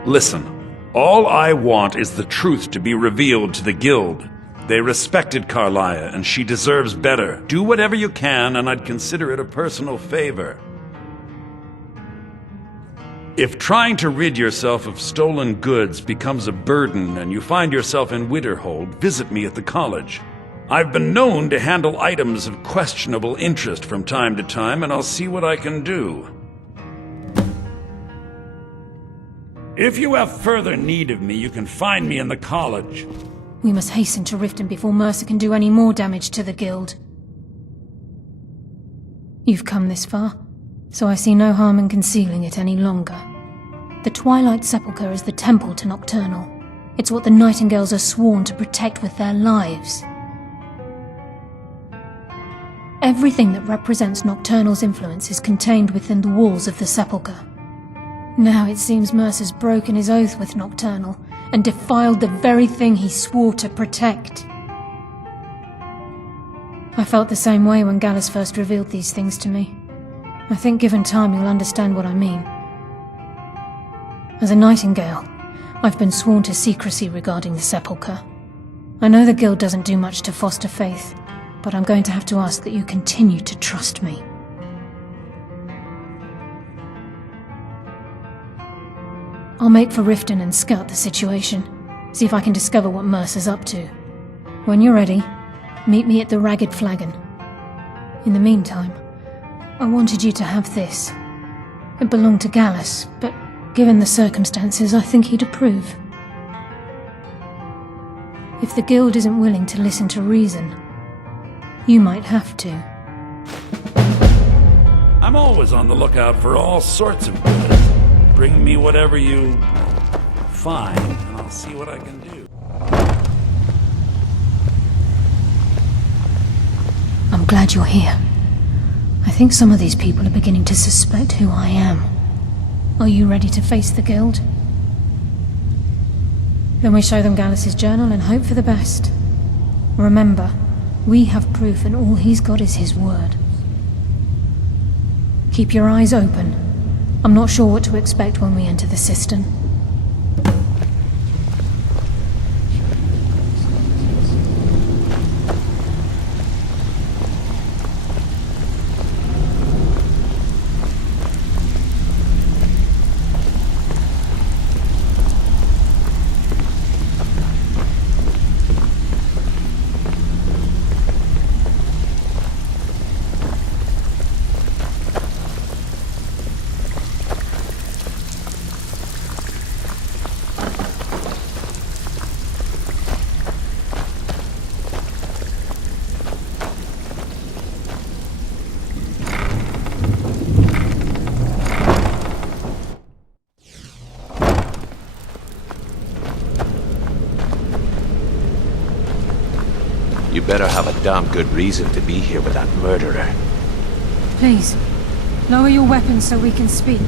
Listen, all I want is the truth to be revealed to the Guild. They respected Carlia, and she deserves better. Do whatever you can, and I'd consider it a personal favor. If trying to rid yourself of stolen goods becomes a burden and you find yourself in Winterhold, visit me at the college. I've been known to handle items of questionable interest from time to time, and I'll see what I can do. If you have further need of me, you can find me in the college. We must hasten to Riften before Mercer can do any more damage to the Guild. You've come this far, so I see no harm in concealing it any longer. The Twilight Sepulchre is the temple to Nocturnal. It's what the Nightingales are sworn to protect with their lives. Everything that represents Nocturnal's influence is contained within the walls of the Sepulchre. Now it seems Mercer's broken his oath with Nocturnal and defiled the very thing he swore to protect. I felt the same way when Gallus first revealed these things to me. I think given time you'll understand what I mean. As a Nightingale, I've been sworn to secrecy regarding the Sepulchre. I know the Guild doesn't do much to foster faith, but I'm going to have to ask that you continue to trust me. I'll make for Riften and scout the situation, see if I can discover what Mercer's up to. When you're ready, meet me at the Ragged Flagon. In the meantime, I wanted you to have this. It belonged to Gallus, but given the circumstances, I think he'd approve. If the Guild isn't willing to listen to reason, you might have to. I'm always on the lookout for all sorts of goods. Bring me whatever you find, and I'll see what I can do. I'm glad you're here. I think some of these people are beginning to suspect who I am. Are you ready to face the Guild? Then we show them Gallus's journal and hope for the best. Remember, we have proof and all he's got is his word. Keep your eyes open. I'm not sure what to expect when we enter the cistern. You better have a damn good reason to be here with that murderer. Please, lower your weapons so we can speak.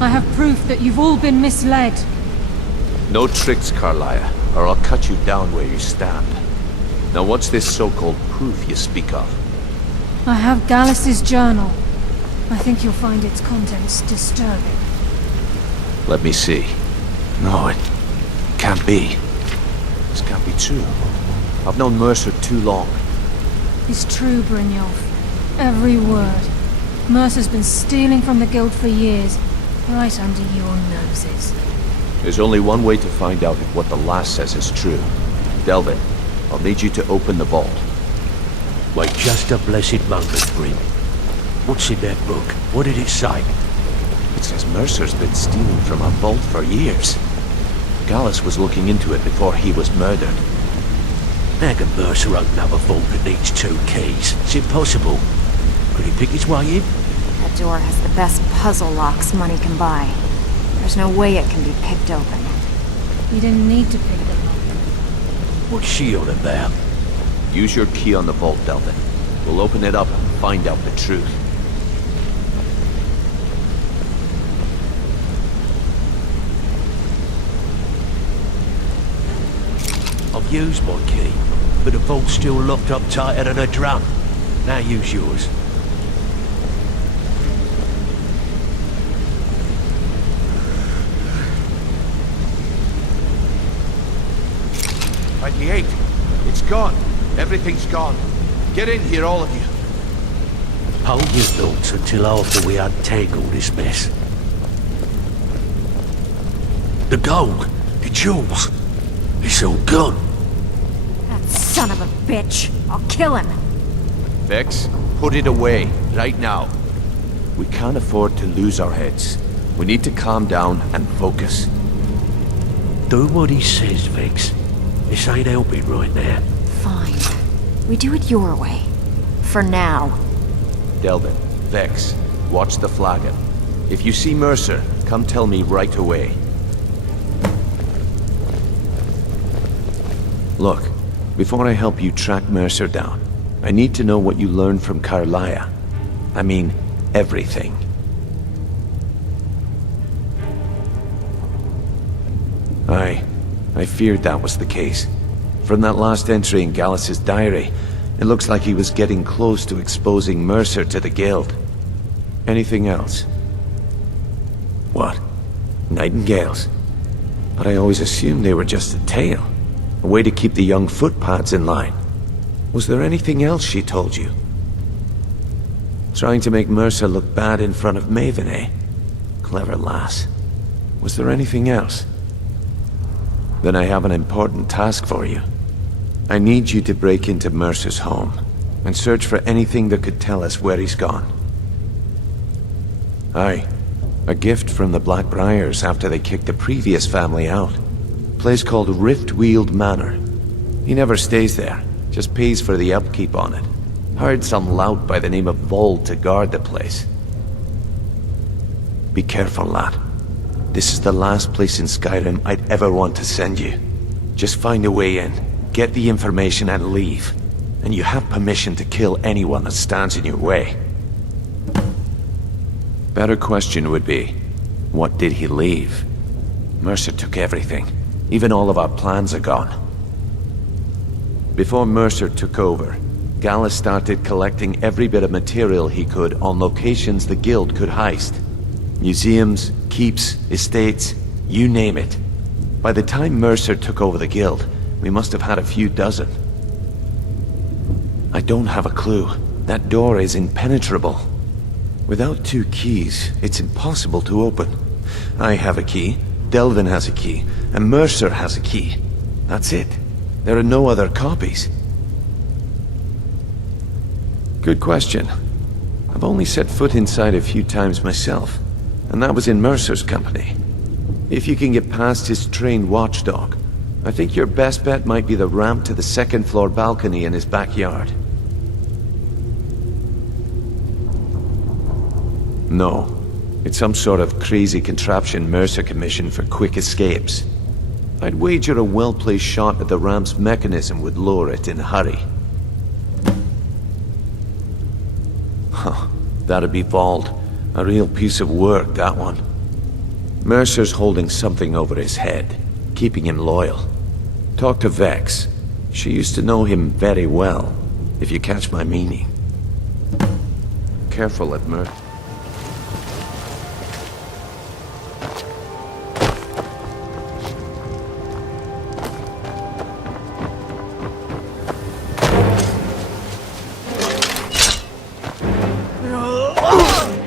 I have proof that you've all been misled. No tricks, Carlia, or I'll cut you down where you stand. Now what's this so-called proof you speak of? I have Gallus's journal. I think you'll find its contents disturbing. Let me see. No, it can't be. This can't be true. I've known Mercer too long. It's true, Brynjolf. Every word. Mercer's been stealing from the Guild for years, right under your noses. There's only one way to find out if what the lass says is true. Delvin, I'll need you to open the vault. Wait just a blessed moment, Bryn. What's in that book? What did it say? It says Mercer's been stealing from our vault for years. Gallus was looking into it before he was murdered. How can Mercer open up a vault that needs 2 keys? It's impossible. Could he pick his way in? That door has the best puzzle locks money can buy. There's no way it can be picked open. You didn't need to pick them up. What's she on about? Use your key on the vault, Delvin. We'll open it up and find out the truth. I've used my key, but the vault's still locked up tighter than a drum. Now use yours. By the 8. It's gone. Everything's gone. Get in here, all of you. Hold your thoughts until after we untangle this mess. The gold, the jewels, it's all gone. That son of a bitch! I'll kill him! Vex, put it away, right now. We can't afford to lose our heads. We need to calm down and focus. Do what he says, Vex. This ain't helping right now. Fine. We do it your way. For now. Delvin, Vex, watch the flagon. If you see Mercer, come tell me right away. Look, before I help you track Mercer down, I need to know what you learned from Carlia. I mean, everything. I feared that was the case. From that last entry in Gallus's diary, it looks like he was getting close to exposing Mercer to the Guild. Anything else? What? Nightingales? But I always assumed they were just a tale. A way to keep the young footpads in line. Was there anything else she told you? Trying to make Mercer look bad in front of Maven, eh? Clever lass. Was there anything else? Then I have an important task for you. I need you to break into Mercer's home and search for anything that could tell us where he's gone. Aye, a gift from the Blackbriars after they kicked the previous family out. Place called Riftweald Manor. He never stays there, just pays for the upkeep on it. Hired some lout by the name of Vold to guard the place. Be careful, lad. This is the last place in Skyrim I'd ever want to send you. Just find a way in, get the information and leave. And you have permission to kill anyone that stands in your way. Better question would be, what did he leave? Mercer took everything. Even all of our plans are gone. Before Mercer took over, Gallus started collecting every bit of material he could on locations the Guild could heist. Museums, keeps, estates, you name it. By the time Mercer took over the Guild, we must have had a few dozen. I don't have a clue. That door is impenetrable. Without 2 keys, it's impossible to open. I have a key, Delvin has a key, and Mercer has a key. That's it. There are no other copies. Good question. I've only set foot inside a few times myself, and that was in Mercer's company. If you can get past his trained watchdog, I think your best bet might be the ramp to the 2nd floor balcony in his backyard. No. It's some sort of crazy contraption Mercer commissioned for quick escapes. I'd wager a well-placed shot at the ramp's mechanism would lure it in a hurry. Huh. That'd be Vold. A real piece of work, that one. Mercer's holding something over his head. keeping him loyal. Talk to Vex. She used to know him very well, if you catch my meaning. Careful at Mer.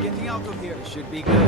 Getting out of here should be good.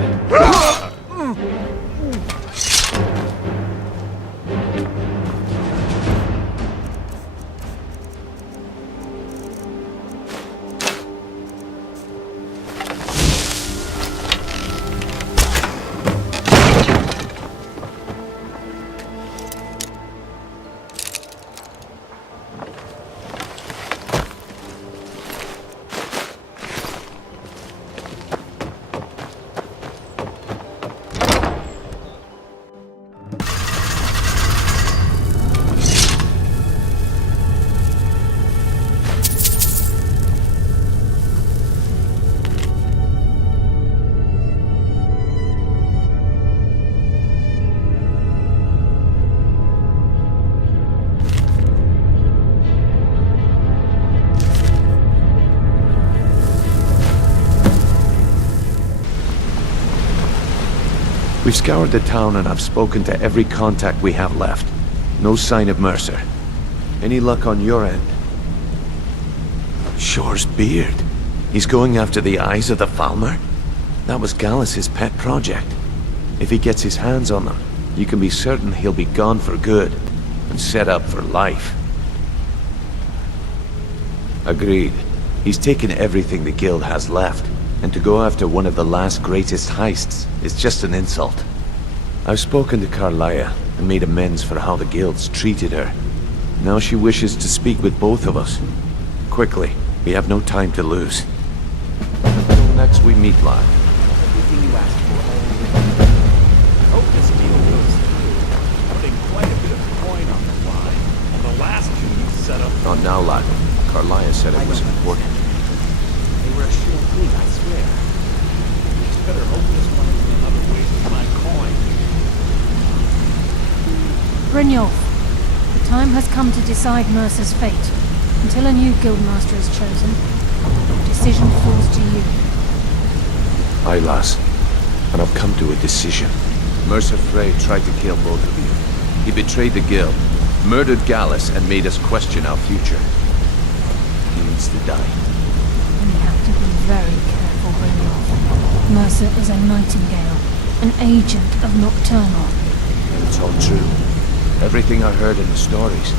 We've scoured the town and I've spoken to every contact we have left. No sign of Mercer. Any luck on your end? Shore's beard. He's going after the eyes of the Falmer? That was Gallus' pet project. If he gets his hands on them, you can be certain he'll be gone for good and set up for life. Agreed. He's taken everything the guild has left, and to go after one of the last greatest heists is just an insult. I've spoken to Carlia and made amends for how the guilds treated her. Now she wishes to speak with both of us. Quickly, we have no time to lose. Until next we meet, lad. Everything you asked for already. I hope this deal goes through. Putting quite a bit of coin on the line. On the last two you set up. Not now, lad. Carlia said it was important. They were a sure thing, I swear. Just better hope this one isn't another waste of my coin. Brynjolf, the time has come to decide Mercer's fate. Until a new guildmaster is chosen, the decision falls to you. Aye, lass. And I've come to a decision. Mercer Frey tried to kill both of you. He betrayed the guild, murdered Gallus, and made us question our future. He needs to die. We have to be very careful, Brynjolf. Mercer is a nightingale, an agent of Nocturnal. It's all true. Everything I heard in the stories.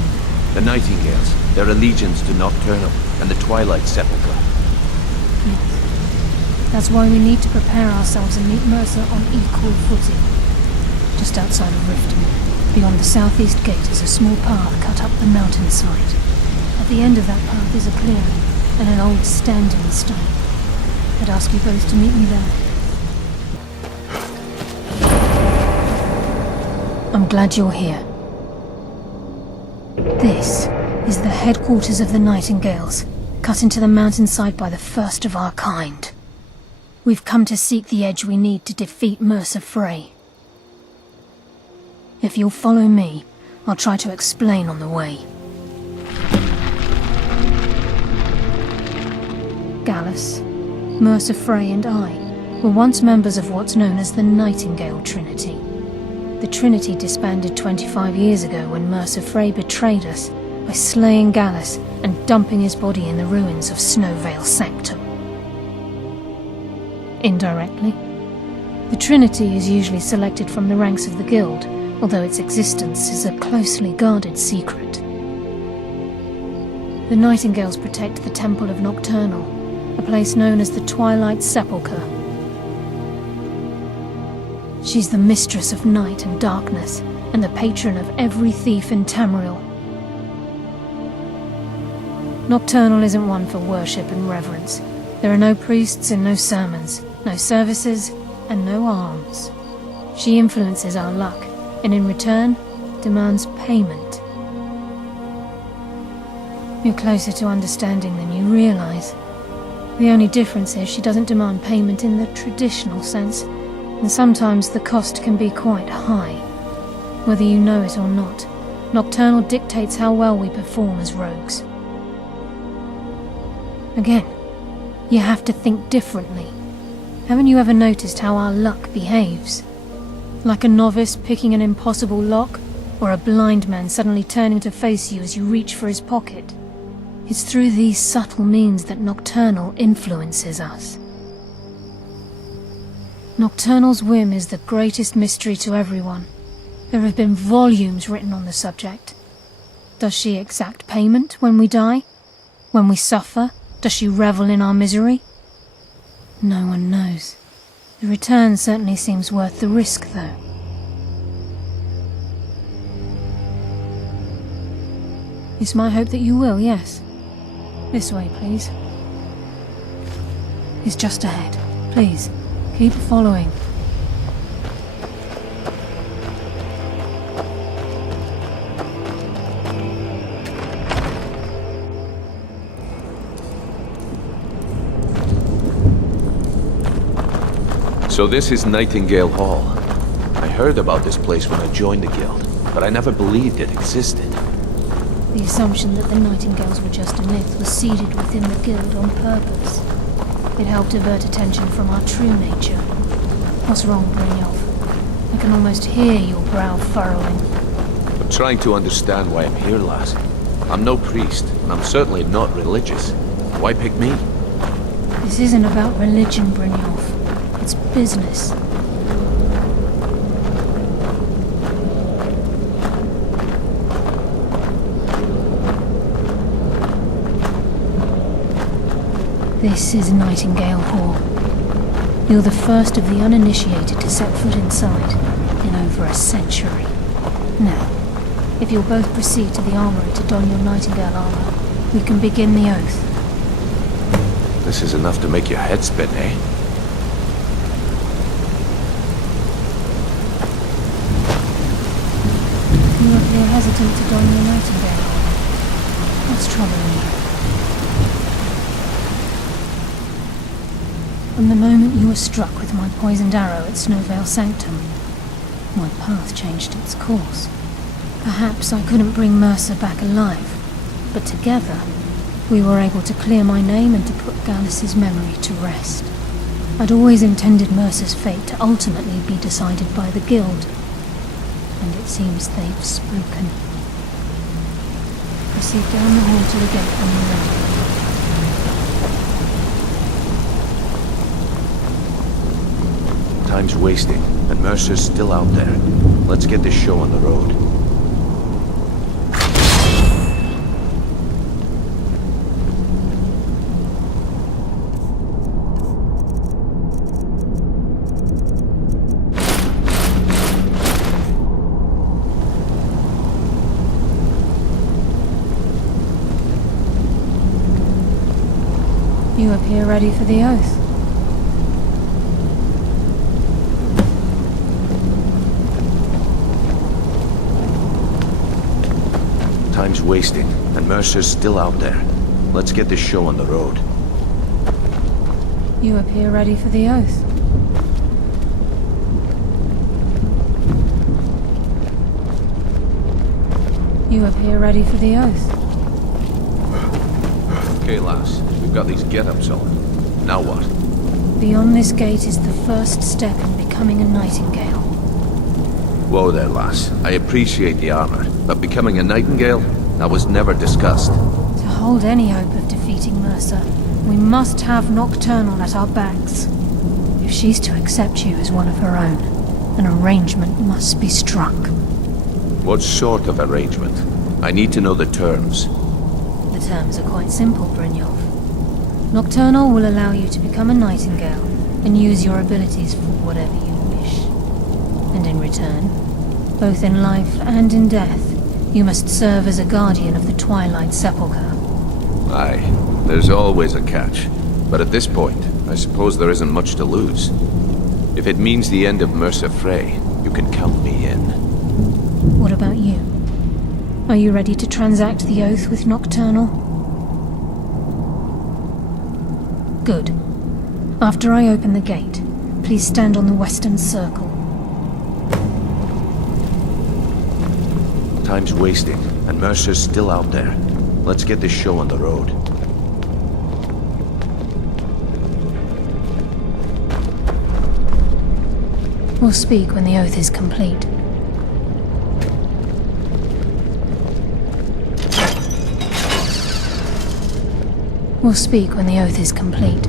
The Nightingales, their allegiance to Nocturnal, and the Twilight Sepulchre. Yes. That's why we need to prepare ourselves and meet Mercer on equal footing. Just outside of Riften, beyond the southeast gate is a small path cut up the mountainside. At the end of that path is a clearing, and an old standing stone. I'd ask you both to meet me there. I'm glad you're here. This is the headquarters of the Nightingales, cut into the mountainside by the first of our kind. We've come to seek the edge we need to defeat Mercer Frey. If you'll follow me, I'll try to explain on the way. Gallus, Mercer Frey and I were once members of what's known as the Nightingale Trinity. The Trinity disbanded 25 years ago when Mercer Frey betrayed us by slaying Gallus and dumping his body in the ruins of Snowvale Sanctum. Indirectly, the Trinity is usually selected from the ranks of the Guild, although its existence is a closely guarded secret. The Nightingales protect the Temple of Nocturnal, a place known as the Twilight Sepulchre. She's the mistress of night and darkness, and the patron of every thief in Tamriel. Nocturnal isn't one for worship and reverence. There are no priests and no sermons, no services, and no alms. She influences our luck, and in return, demands payment. You're closer to understanding than you realize. The only difference is she doesn't demand payment in the traditional sense, and sometimes the cost can be quite high. Whether you know it or not, Nocturnal dictates how well we perform as rogues. Again, you have to think differently. Haven't you ever noticed how our luck behaves? Like a novice picking an impossible lock, or a blind man suddenly turning to face you as you reach for his pocket. It's through these subtle means that Nocturnal influences us. Nocturnal's whim is the greatest mystery to everyone. There have been volumes written on the subject. Does she exact payment when we die? When we suffer, does she revel in our misery? No one knows. The return certainly seems worth the risk, though. It's my hope that you will, yes. This way, please. It's just ahead. Please, keep following. So this is Nightingale Hall. I heard about this place when I joined the guild, but I never believed it existed. The assumption that the Nightingales were just a myth was seeded within the guild on purpose. It helped divert attention from our true nature. What's wrong, Brynjolf? I can almost hear your brow furrowing. I'm trying to understand why I'm here, lass. I'm no priest, and I'm certainly not religious. Why pick me? This isn't about religion, Brynjolf. It's business. This is Nightingale Hall. You're the first of the uninitiated to set foot inside in over a century. Now, if you'll both proceed to the armory to don your Nightingale armor, we can begin the oath. This is enough to make your head spin, eh? You appear hesitant to don your Nightingale armor. What's troubling you? From the moment you were struck with my poisoned arrow at Snowvale Sanctum, my path changed its course. Perhaps I couldn't bring Mercer back alive, but together, we were able to clear my name and to put Gallus's memory to rest. I'd always intended Mercer's fate to ultimately be decided by the Guild, and it seems they've spoken. Proceed down the hall to the gate when you're ready. Time's wasting, and Mercer's still out there. Let's get this show on the road. You appear ready for the oath. Time's wasting, and Mercer's still out there. Let's get this show on the road. You appear ready for the oath. You appear ready for the oath. Okay, lass. We've got these get-ups on. Now what? Beyond this gate is the first step in becoming a Nightingale. Whoa there, lass. I appreciate the armor, but becoming a Nightingale? That was never discussed. To hold any hope of defeating Mercer, we must have Nocturnal at our backs. If she's to accept you as one of her own, an arrangement must be struck. What sort of arrangement? I need to know the terms. The terms are quite simple, Brynjolf. Nocturnal will allow you to become a Nightingale and use your abilities for whatever you wish. And in return, both in life and in death, you must serve as a guardian of the Twilight Sepulchre. Aye, there's always a catch. But at this point, I suppose there isn't much to lose. If it means the end of Mercer Frey, you can count me in. What about you? Are you ready to transact the oath with Nocturnal? Good. After I open the gate, please stand on the western circle. Time's wasting, and Mercer's still out there. Let's get this show on the road. We'll speak when the oath is complete. We'll speak when the oath is complete.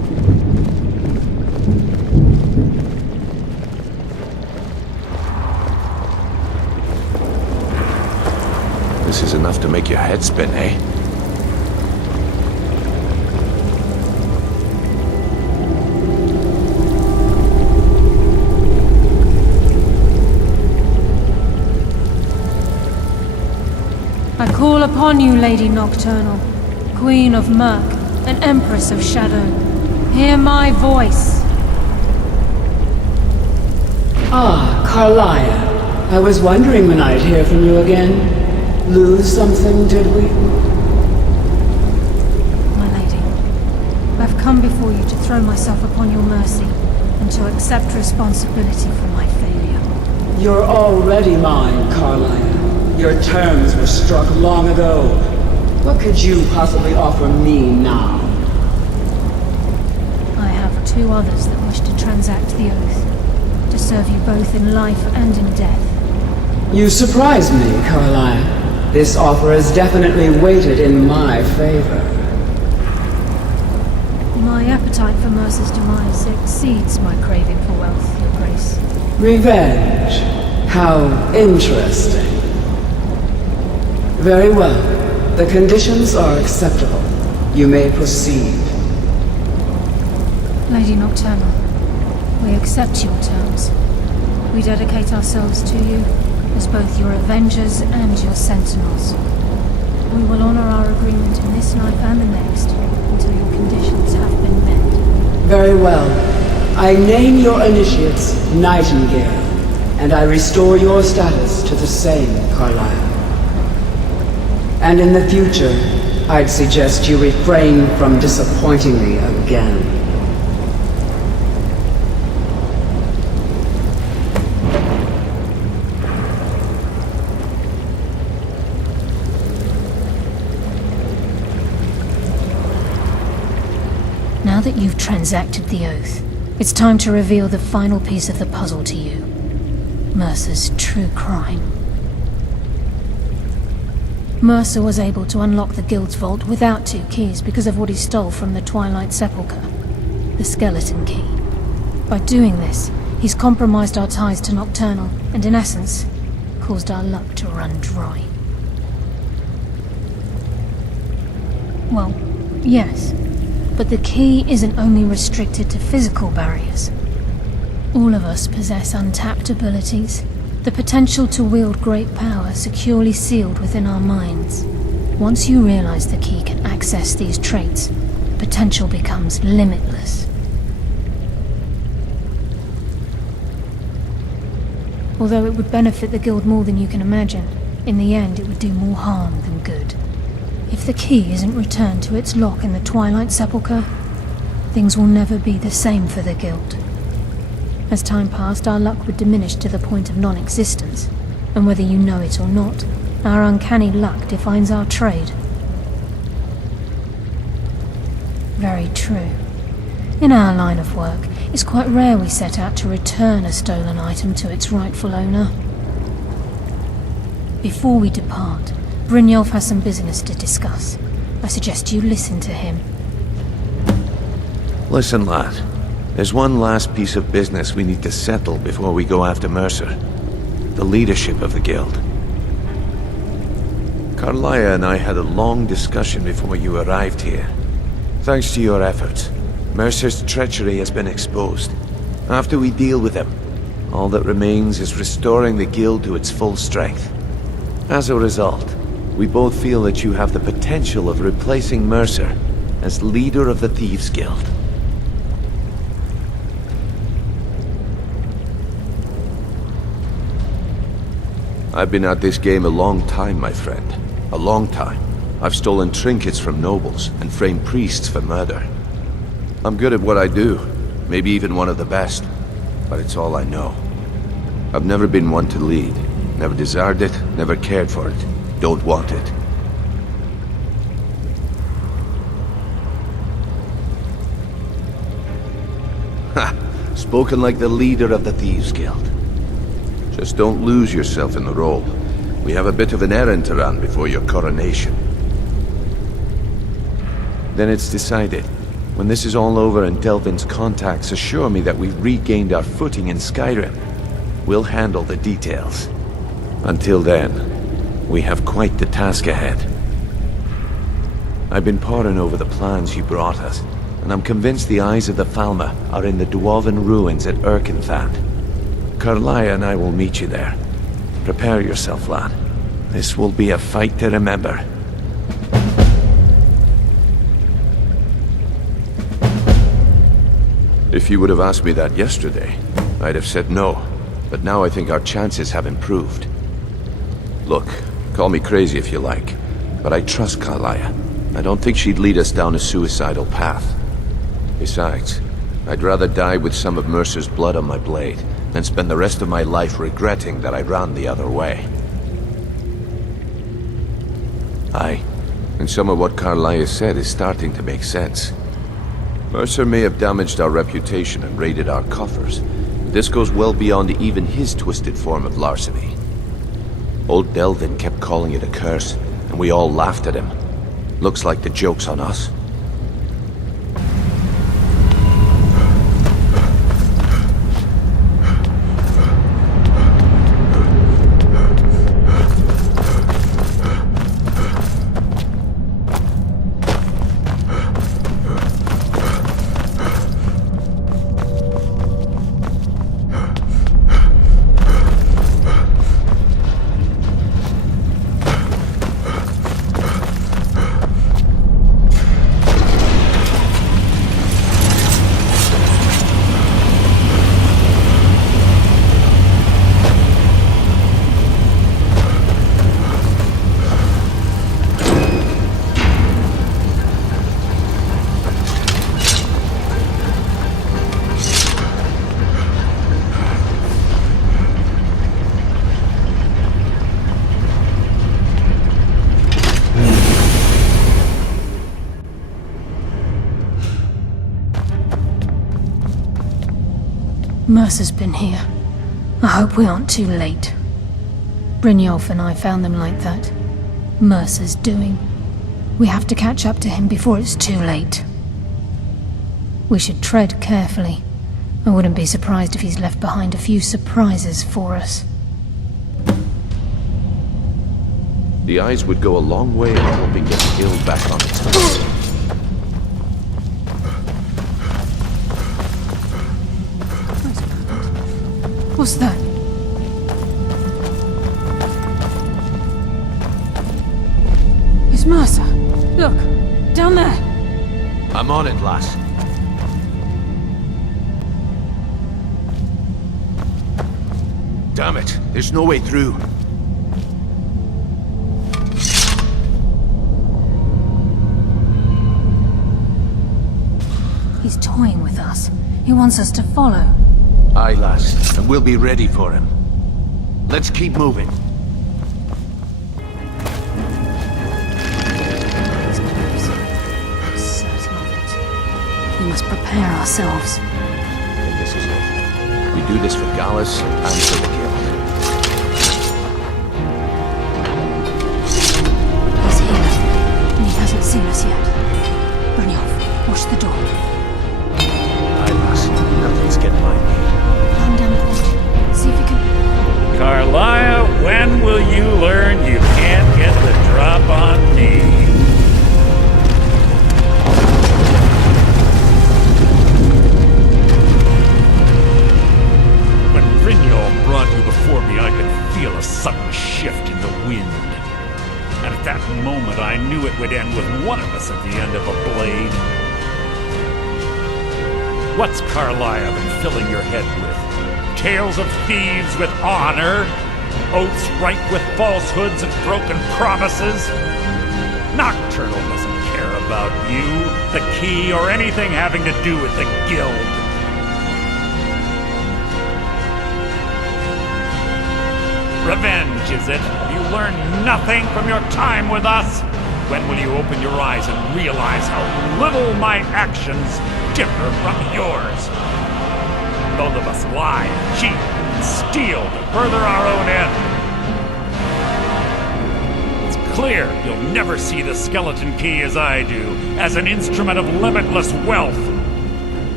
This is enough to make your head spin, eh? I call upon you, Lady Nocturnal, Queen of Murk, and Empress of Shadow. Hear my voice. Ah, Carlia. I was wondering when I'd hear from you again. Lose something, did we? My lady, I've come before you to throw myself upon your mercy, and to accept responsibility for my failure. You're already mine, Carlia. Your terms were struck long ago. What could you possibly offer me now? I have 2 others that wish to transact the oath, to serve you both in life and in death. You surprise me, Carlia. This offer is definitely weighted in my favor. My appetite for Mercer's demise exceeds my craving for wealth, Your Grace. Revenge. How interesting. Very well. The conditions are acceptable. You may proceed. Lady Nocturnal, we accept your terms. We dedicate ourselves to you as both your avengers and your sentinels. We will honor our agreement in this life and the next until your conditions have been met. Very well. I name your initiates Nightingale, and I restore your status to the same, Carlisle. And in the future, I'd suggest you refrain from disappointing me again. Now that you've transacted the oath, it's time to reveal the final piece of the puzzle to you. Mercer's true crime. Mercer was able to unlock the Guild's vault without 2 keys because of what he stole from the Twilight Sepulchre, the skeleton key. By doing this, he's compromised our ties to Nocturnal, and in essence, caused our luck to run dry. Well, yes, but the key isn't only restricted to physical barriers. All of us possess untapped abilities, the potential to wield great power securely sealed within our minds. Once you realize the key can access these traits, the potential becomes limitless. Although it would benefit the Guild more than you can imagine, in the end it would do more harm than good. If the key isn't returned to its lock in the Twilight Sepulchre, things will never be the same for the Guild. As time passed, our luck would diminish to the point of non-existence, and whether you know it or not, our uncanny luck defines our trade. Very true. In our line of work, it's quite rare we set out to return a stolen item to its rightful owner. Before we depart, Brynjolf has some business to discuss. I suggest you listen to him. Listen, lad. There's one last piece of business we need to settle before we go after Mercer. The leadership of the Guild. Carlia and I had a long discussion before you arrived here. Thanks to your efforts, Mercer's treachery has been exposed. After we deal with him, all that remains is restoring the Guild to its full strength. As a result, we both feel that you have the potential of replacing Mercer as leader of the Thieves Guild. I've been at this game a long time, my friend. A long time. I've stolen trinkets from nobles and framed priests for murder. I'm good at what I do, maybe even one of the best, but it's all I know. I've never been one to lead. Never desired it, never cared for it. Don't want it. Ha! Spoken like the leader of the Thieves Guild. Just don't lose yourself in the role. We have a bit of an errand to run before your coronation. Then it's decided. When this is all over and Delvin's contacts assure me that we've regained our footing in Skyrim, we'll handle the details. Until then, we have quite the task ahead. I've been poring over the plans you brought us, and I'm convinced the eyes of the Falmer are in the Dwarven ruins at Erkenthand. Karlaya and I will meet you there. Prepare yourself, lad. This will be a fight to remember. If you would have asked me that yesterday, I'd have said no. But now I think our chances have improved. Look, call me crazy if you like, but I trust Karlaya. I don't think she'd lead us down a suicidal path. Besides, I'd rather die with some of Mercer's blood on my blade than spend the rest of my life regretting that I ran the other way. Aye, and some of what Karlaya said is starting to make sense. Mercer may have damaged our reputation and raided our coffers, but this goes well beyond even his twisted form of larceny. Old Delvin kept calling it a curse, and we all laughed at him. Looks like the joke's on us. Mercer's been here. I hope we aren't too late. Brynjolf and I found them like that. Mercer's doing. We have to catch up to him before it's too late. We should tread carefully. I wouldn't be surprised if he's left behind a few surprises for us. The eyes would go a long way in helping get the guild back on its feet. What's that? It's Mercer. Look, down there. I'm on it, lass. Damn it, there's no way through. He's toying with us. He wants us to follow. Aye, lass, and we'll be ready for him. Let's keep moving. Certain of it. We must prepare ourselves. And this is it. We do this for Gallus and for the guild. He's here, and he hasn't seen us yet. Brynjolf, watch the door. Aye, lass, nothing's getting by me. Climb down the ledge. See if you can... Karlaya, when will you learn you can't get the drop on me? When Brynjolf brought you before me, I could feel a sudden shift in the wind. And at that moment, I knew it would end with one of us at the end of a blade. What's Karlaya been filling your head with? Tales of thieves with honor? Oaths ripe with falsehoods and broken promises? Nocturnal doesn't care about you, the key, or anything having to do with the guild. Revenge, is it? You learn nothing from your time with us? When will you open your eyes and realize how little my actions differ from yours? Both of us lie, cheat, and steal to further our own end. It's clear you'll never see the skeleton key as I do, as an instrument of limitless wealth.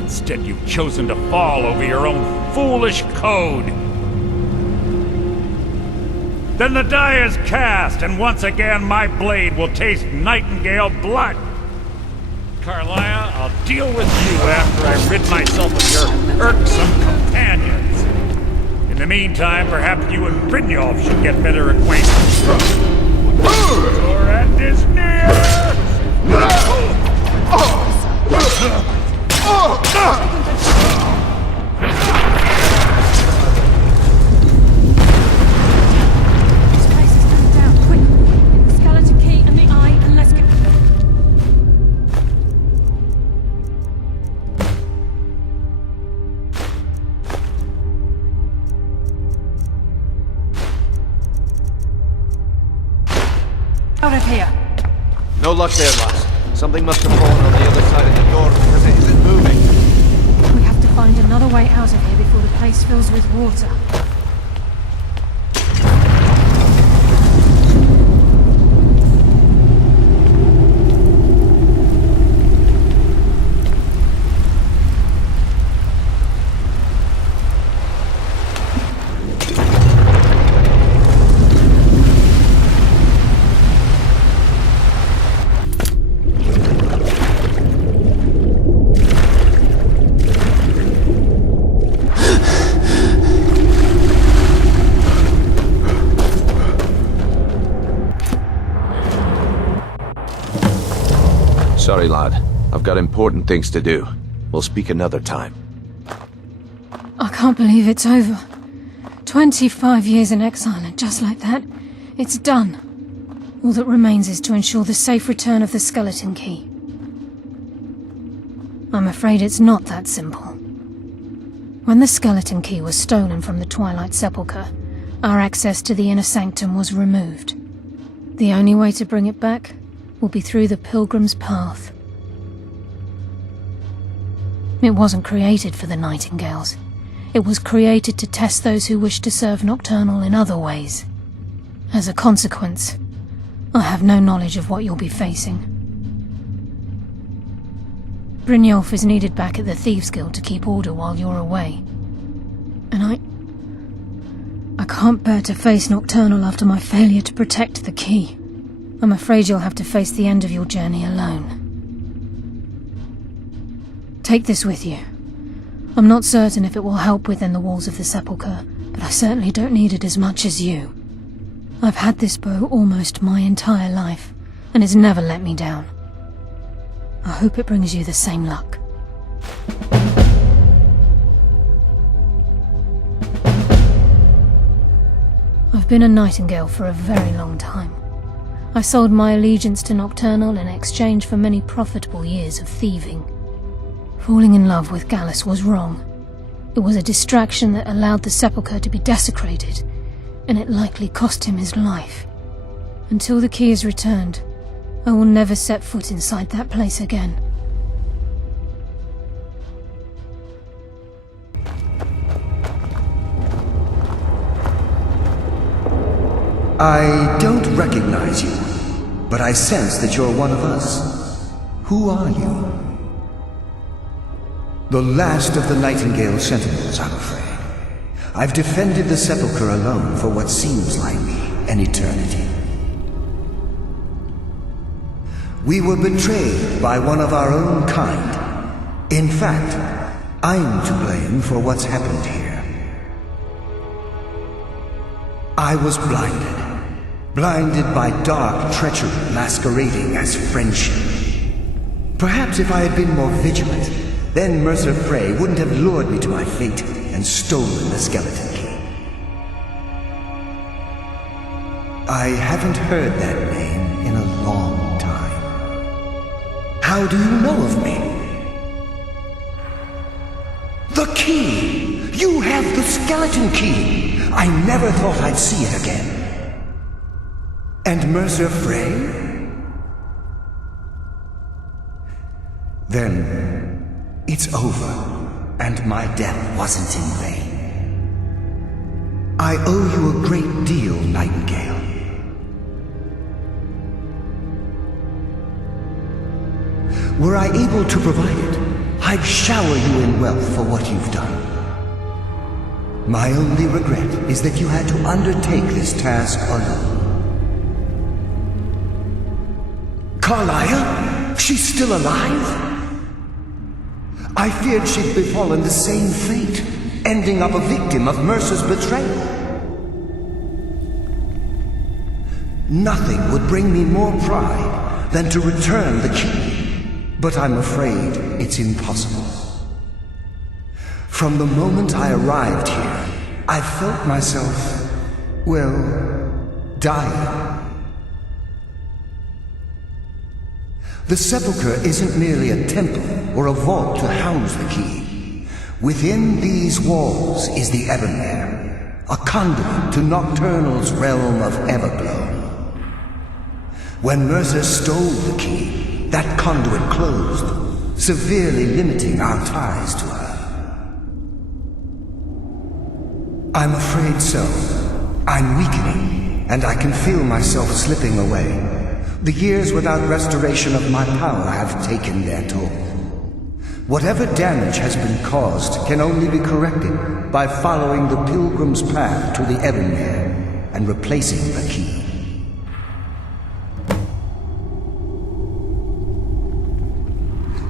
Instead, you've chosen to fall over your own foolish code. Then the die is cast, and once again my blade will taste Nightingale blood. Carlia, I'll deal with you after I rid myself of your irksome companions. In the meantime, perhaps you and Brynjolf should get better acquainted. Your end is near! Out of here! No luck there, lass. Something must have fallen on the other side of the door because it isn't moving. We have to find another way out of here before the place fills with water. Sorry, lad. I've got important things to do. We'll speak another time. I can't believe it's over. 25 years in exile, and just like that, it's done. All that remains is to ensure the safe return of the skeleton key. I'm afraid it's not that simple. When the skeleton key was stolen from the Twilight Sepulchre, our access to the inner sanctum was removed. The only way to bring it back will be through the Pilgrim's Path. It wasn't created for the Nightingales. It was created to test those who wish to serve Nocturnal in other ways. As a consequence, I have no knowledge of what you'll be facing. Brynjolf is needed back at the Thieves Guild to keep order while you're away. And I can't bear to face Nocturnal after my failure to protect the key. I'm afraid you'll have to face the end of your journey alone. Take this with you. I'm not certain if it will help within the walls of the Sepulchre, but I certainly don't need it as much as you. I've had this bow almost my entire life, and it's never let me down. I hope it brings you the same luck. I've been a Nightingale for a very long time. I sold my allegiance to Nocturnal in exchange for many profitable years of thieving. Falling in love with Gallus was wrong. It was a distraction that allowed the Sepulchre to be desecrated, and it likely cost him his life. Until the key is returned, I will never set foot inside that place again. I don't recognize you, but I sense that you're one of us. Who are you? The last of the Nightingale Sentinels, I'm afraid. I've defended the Sepulchre alone for what seems like an eternity. We were betrayed by one of our own kind. In fact, I'm to blame for what's happened here. I was blinded by dark treachery masquerading as friendship. Perhaps if I had been more vigilant, then Mercer Frey wouldn't have lured me to my fate and stolen the skeleton key. I haven't heard that name in a long time. How do you know of me? The key! You have the skeleton key! I never thought I'd see it again. And Mercer Frey? Then it's over, and my death wasn't in vain. I owe you a great deal, Nightingale. Were I able to provide it, I'd shower you in wealth for what you've done. My only regret is that you had to undertake this task alone. Carlia? She's still alive? I feared she'd befallen the same fate, ending up a victim of Mercer's betrayal. Nothing would bring me more pride than to return the key, but I'm afraid it's impossible. From the moment I arrived here, I felt myself, well, dying. The sepulchre isn't merely a temple or a vault to house the key. Within these walls is the Ebonmere, a conduit to Nocturnal's realm of Everglow. When Mercer stole the key, that conduit closed, severely limiting our ties to her. I'm afraid so. I'm weakening, and I can feel myself slipping away. The years without restoration of my power have taken their toll. Whatever damage has been caused can only be corrected by following the pilgrim's path to the Ebonmere and replacing the key.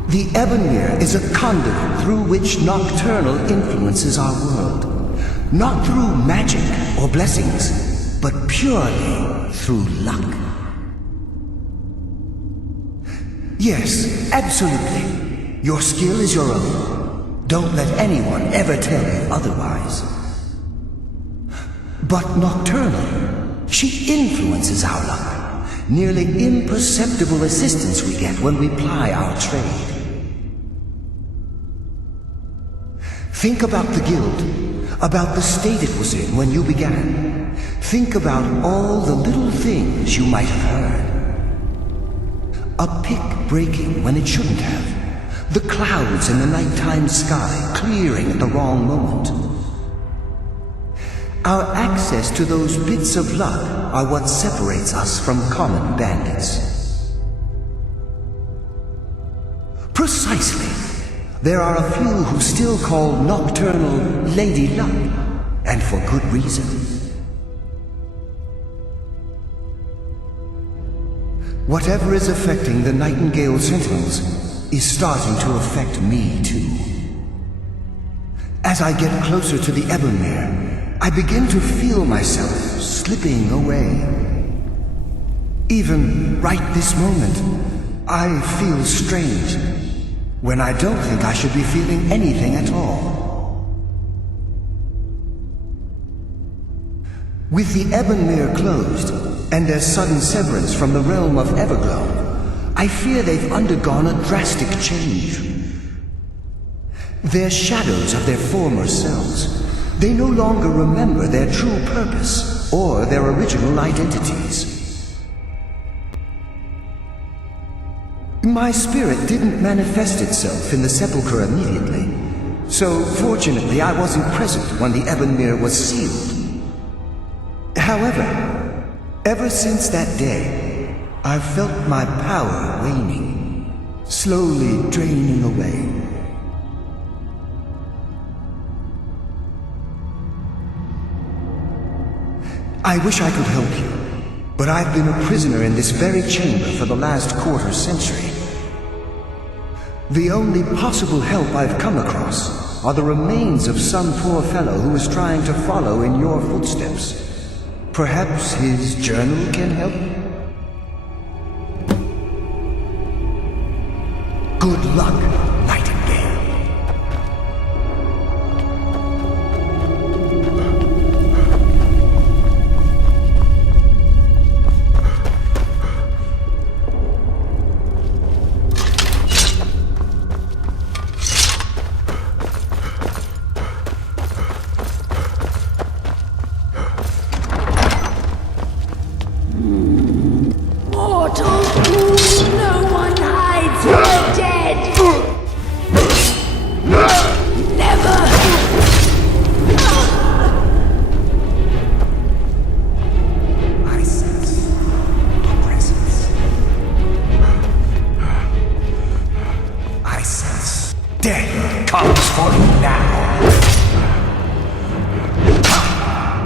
The Ebonmere is a conduit through which Nocturnal influences our world. Not through magic or blessings, but purely through luck. Yes, absolutely. Your skill is your own. Don't let anyone ever tell you otherwise. But Nocturnal, she influences our luck. Nearly imperceptible assistance we get when we ply our trade. Think about the guild, about the state it was in when you began. Think about all the little things you might have heard. A pick breaking when it shouldn't have. The clouds in the nighttime sky clearing at the wrong moment. Our access to those bits of luck are what separates us from common bandits. Precisely. There are a few who still call Nocturnal Lady Luck, and for good reason. Whatever is affecting the Nightingale Sentinels is starting to affect me too. As I get closer to the Ebonmere, I begin to feel myself slipping away. Even right this moment, I feel strange, when I don't think I should be feeling anything at all. With the Ebonmere closed, and their sudden severance from the realm of Everglow, I fear they've undergone a drastic change. They're shadows of their former selves. They no longer remember their true purpose or their original identities. My spirit didn't manifest itself in the sepulchre immediately, so fortunately I wasn't present when the Ebonmere was sealed. However, ever since that day, I've felt my power waning, slowly draining away. I wish I could help you, but I've been a prisoner in this very chamber for the last quarter century. The only possible help I've come across are the remains of some poor fellow who is trying to follow in your footsteps. Perhaps his journal can help? Good luck, Nightingale. for you now.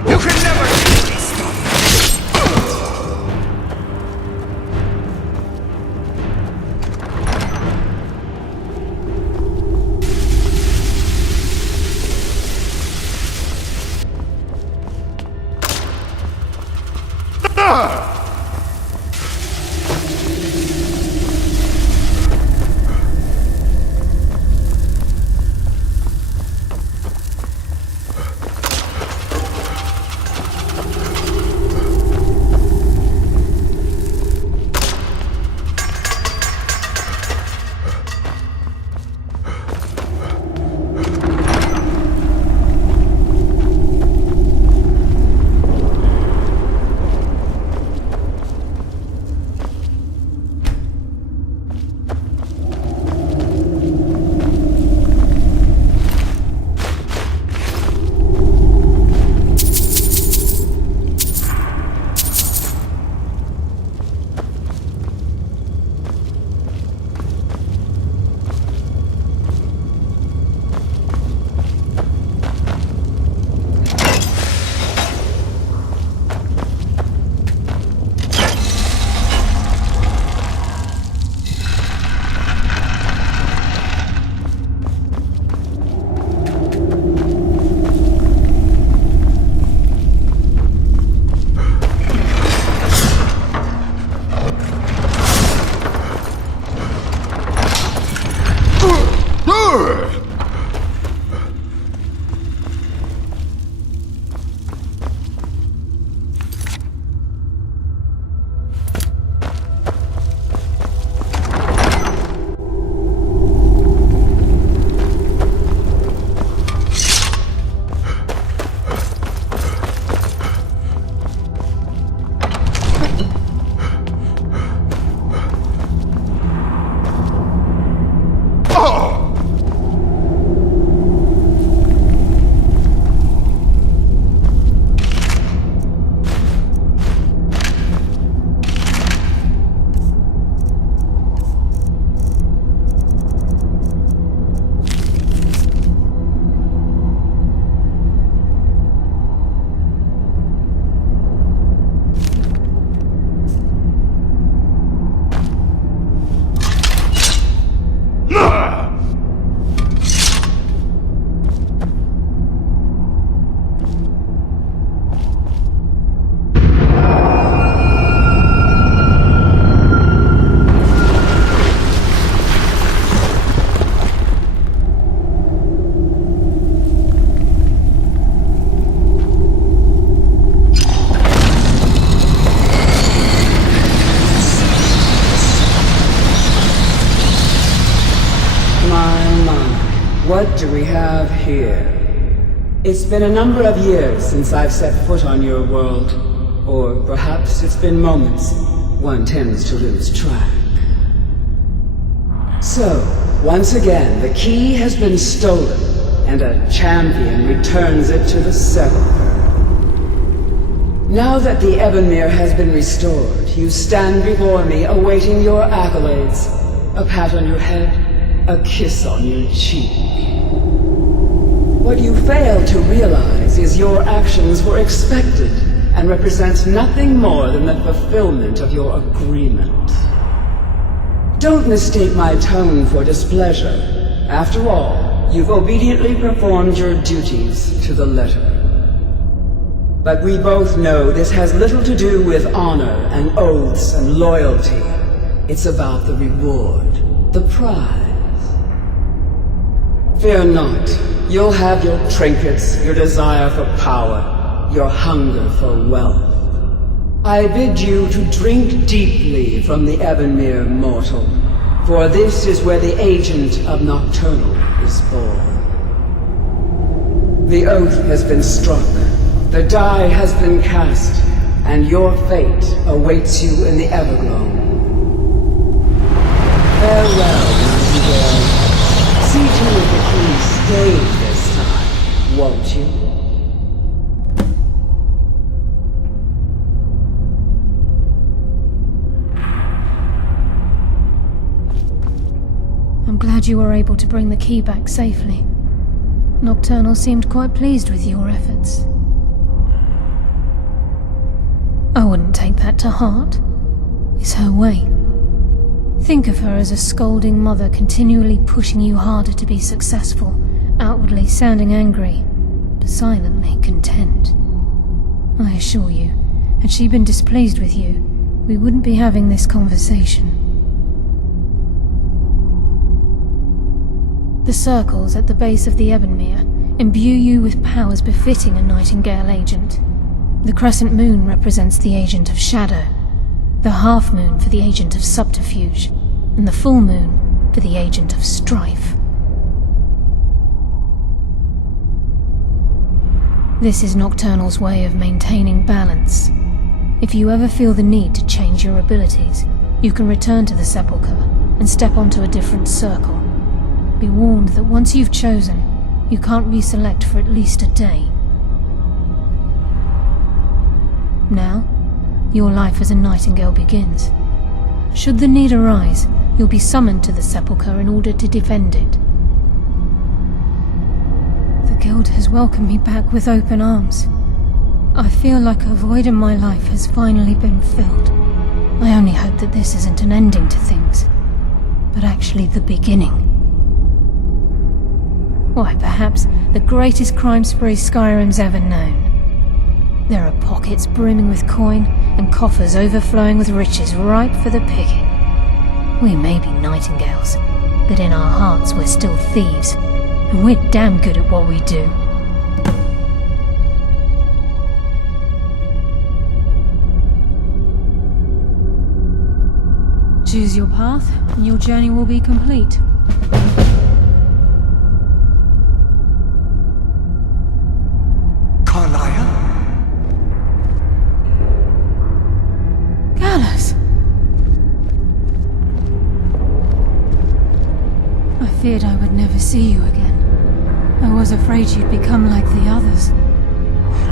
You can never get me stopped. What do we have here? It's been a number of years since I've set foot on your world. Or perhaps it's been moments. One tends to lose track. So, once again, the key has been stolen, and a champion returns it to the sepulchre. Now that the Ebonmere has been restored, you stand before me awaiting your accolades. A pat on your head, a kiss on your cheek. What you fail to realize is your actions were expected and represent nothing more than the fulfillment of your agreement. Don't mistake my tone for displeasure. After all, you've obediently performed your duties to the letter. But we both know this has little to do with honor and oaths and loyalty. It's about the reward, the prize. Fear not. You'll have your trinkets, your desire for power, your hunger for wealth. I bid you to drink deeply from the Ebonmere mortal, for this is where the agent of Nocturnal is born. The oath has been struck, the die has been cast, and your fate awaits you in the Everglow. Farewell, Nightingale. See to it that he stays this time, won't you? I'm glad you were able to bring the key back safely. Nocturnal seemed quite pleased with your efforts. I wouldn't take that to heart. It's her way. Think of her as a scolding mother continually pushing you harder to be successful, outwardly sounding angry, but silently content. I assure you, had she been displeased with you, we wouldn't be having this conversation. The circles at the base of the Ebonmere imbue you with powers befitting a Nightingale agent. The crescent moon represents the agent of shadow, the half moon for the agent of subterfuge, and the full moon for the agent of strife. This is Nocturnal's way of maintaining balance. If you ever feel the need to change your abilities, you can return to the Sepulchre and step onto a different circle. Be warned that once you've chosen, you can't reselect for at least a day. Now, your life as a Nightingale begins. Should the need arise, you'll be summoned to the Sepulchre in order to defend it. The Guild has welcomed me back with open arms. I feel like a void in my life has finally been filled. I only hope that this isn't an ending to things, but actually the beginning. Why, perhaps the greatest crime spree Skyrim's ever known. There are pockets brimming with coin, and coffers overflowing with riches ripe for the picking. We may be Nightingales, but in our hearts we're still thieves, and we're damn good at what we do. Choose your path, and your journey will be complete. I feared I would never see you again. I was afraid you'd become like the others.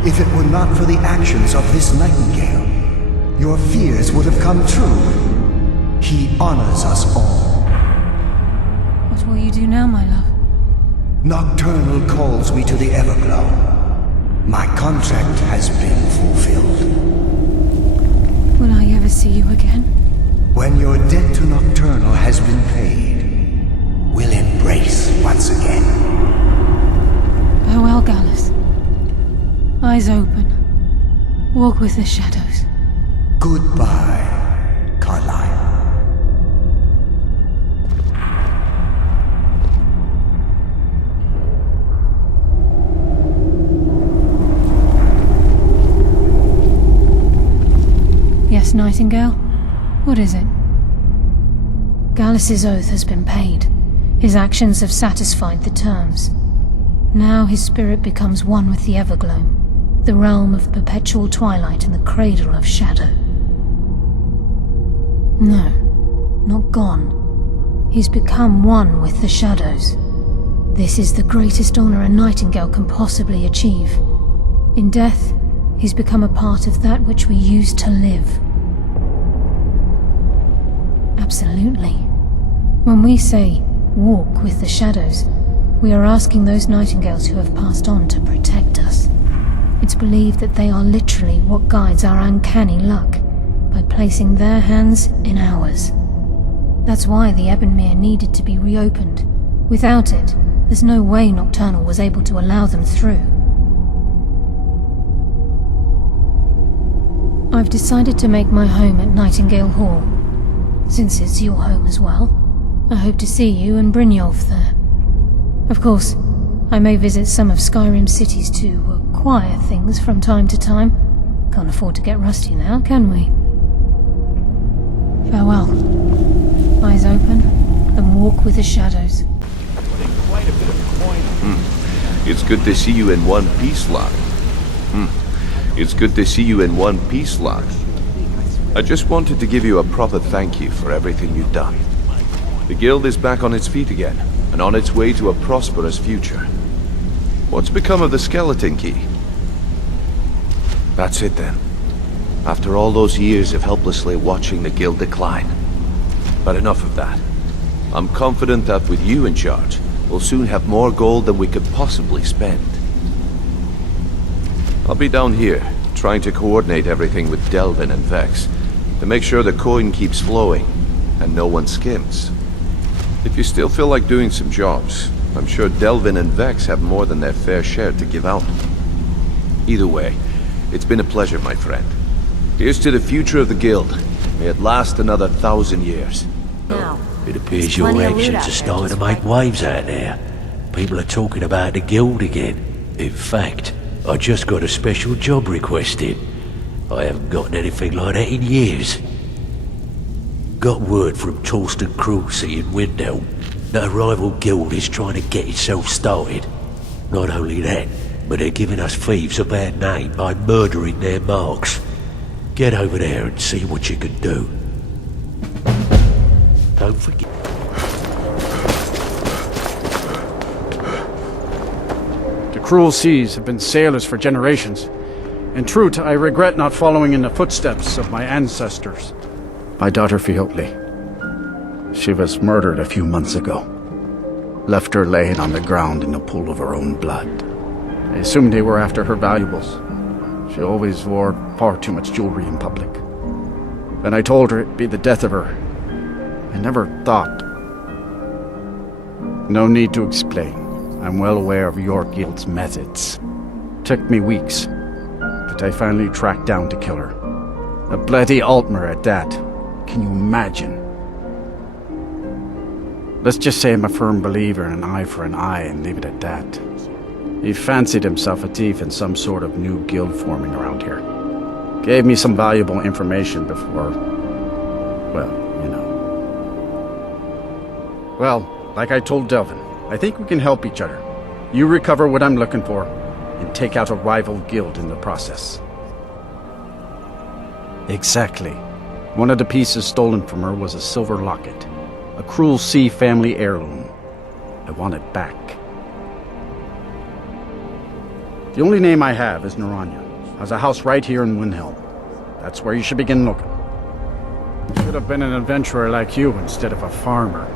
If it were not for the actions of this Nightingale, your fears would have come true. He honors us all. What will you do now, my love? Nocturnal calls me to the Everglow. My contract has been fulfilled. Will I ever see you again? When your debt to Nocturnal has been paid, we'll embrace once again. Farewell, Gallus. Eyes open. Walk with the shadows. Goodbye, Carlyle. Yes, Nightingale? What is it? Gallus's oath has been paid. His actions have satisfied the terms. Now his spirit becomes one with the Everglow, the realm of perpetual twilight and the cradle of shadow. No, not gone. He's become one with the shadows. This is the greatest honor a Nightingale can possibly achieve. In death, he's become a part of that which we used to live. Absolutely. When we say, walk with the shadows, we are asking those Nightingales who have passed on to protect us. It's believed that they are literally what guides our uncanny luck, by placing their hands in ours. That's why the Ebonmere needed to be reopened. Without it, there's no way Nocturnal was able to allow them through. I've decided to make my home at Nightingale Hall. Since it's your home as well, I hope to see you and Brynjolf there. Of course, I may visit some of Skyrim cities to acquire things from time to time. Can't afford to get rusty now, can we? Farewell. Eyes open, and walk with the shadows. It's good to see you in one piece, lad. It's good to see you in one piece, lad. I just wanted to give you a proper thank you for everything you've done. The Guild is back on its feet again, and on its way to a prosperous future. What's become of the skeleton key? That's it then. After all those years of helplessly watching the Guild decline. But enough of that. I'm confident that with you in charge, we'll soon have more gold than we could possibly spend. I'll be down here, trying to coordinate everything with Delvin and Vex, to make sure the coin keeps flowing, and no one skims. If you still feel like doing some jobs, I'm sure Delvin and Vex have more than their fair share to give out. Either way, it's been a pleasure, my friend. Here's to the future of the Guild. May it last another 1,000 years. Now, It appears your actions are starting to make waves out there. People are talking about the Guild again. In fact, I just got a special job requested. I haven't gotten anything like that in years. Got word from Torsten Cruelty in Windhelm that a rival guild is trying to get itself started. Not only that, but they're giving us thieves a bad name by murdering their marks. Get over there and see what you can do. Don't forget. The cruel seas have been sailors for generations. In truth, I regret not following in the footsteps of my ancestors. My daughter Fiotli. She was murdered a few months ago. Left her laying on the ground in a pool of her own blood. I assumed they were after her valuables. She always wore far too much jewelry in public. Then I told her it'd be the death of her. I never thought. No need to explain. I'm well aware of your guild's methods. Took me weeks, but I finally tracked down to kill her. A bloody Altmer at that. Can you imagine? Let's just say I'm a firm believer in an eye for an eye and leave it at that. He fancied himself a thief in some sort of new guild forming around here. Gave me some valuable information before... well, you know. Well, like I told Delvin, I think we can help each other. You recover what I'm looking for, and take out a rival guild in the process. Exactly. One of the pieces stolen from her was a silver locket. A Cruel Sea family heirloom. I want it back. The only name I have is Naranya. Has a house right here in Windhelm. That's where you should begin looking. Should have been an adventurer like you instead of a farmer.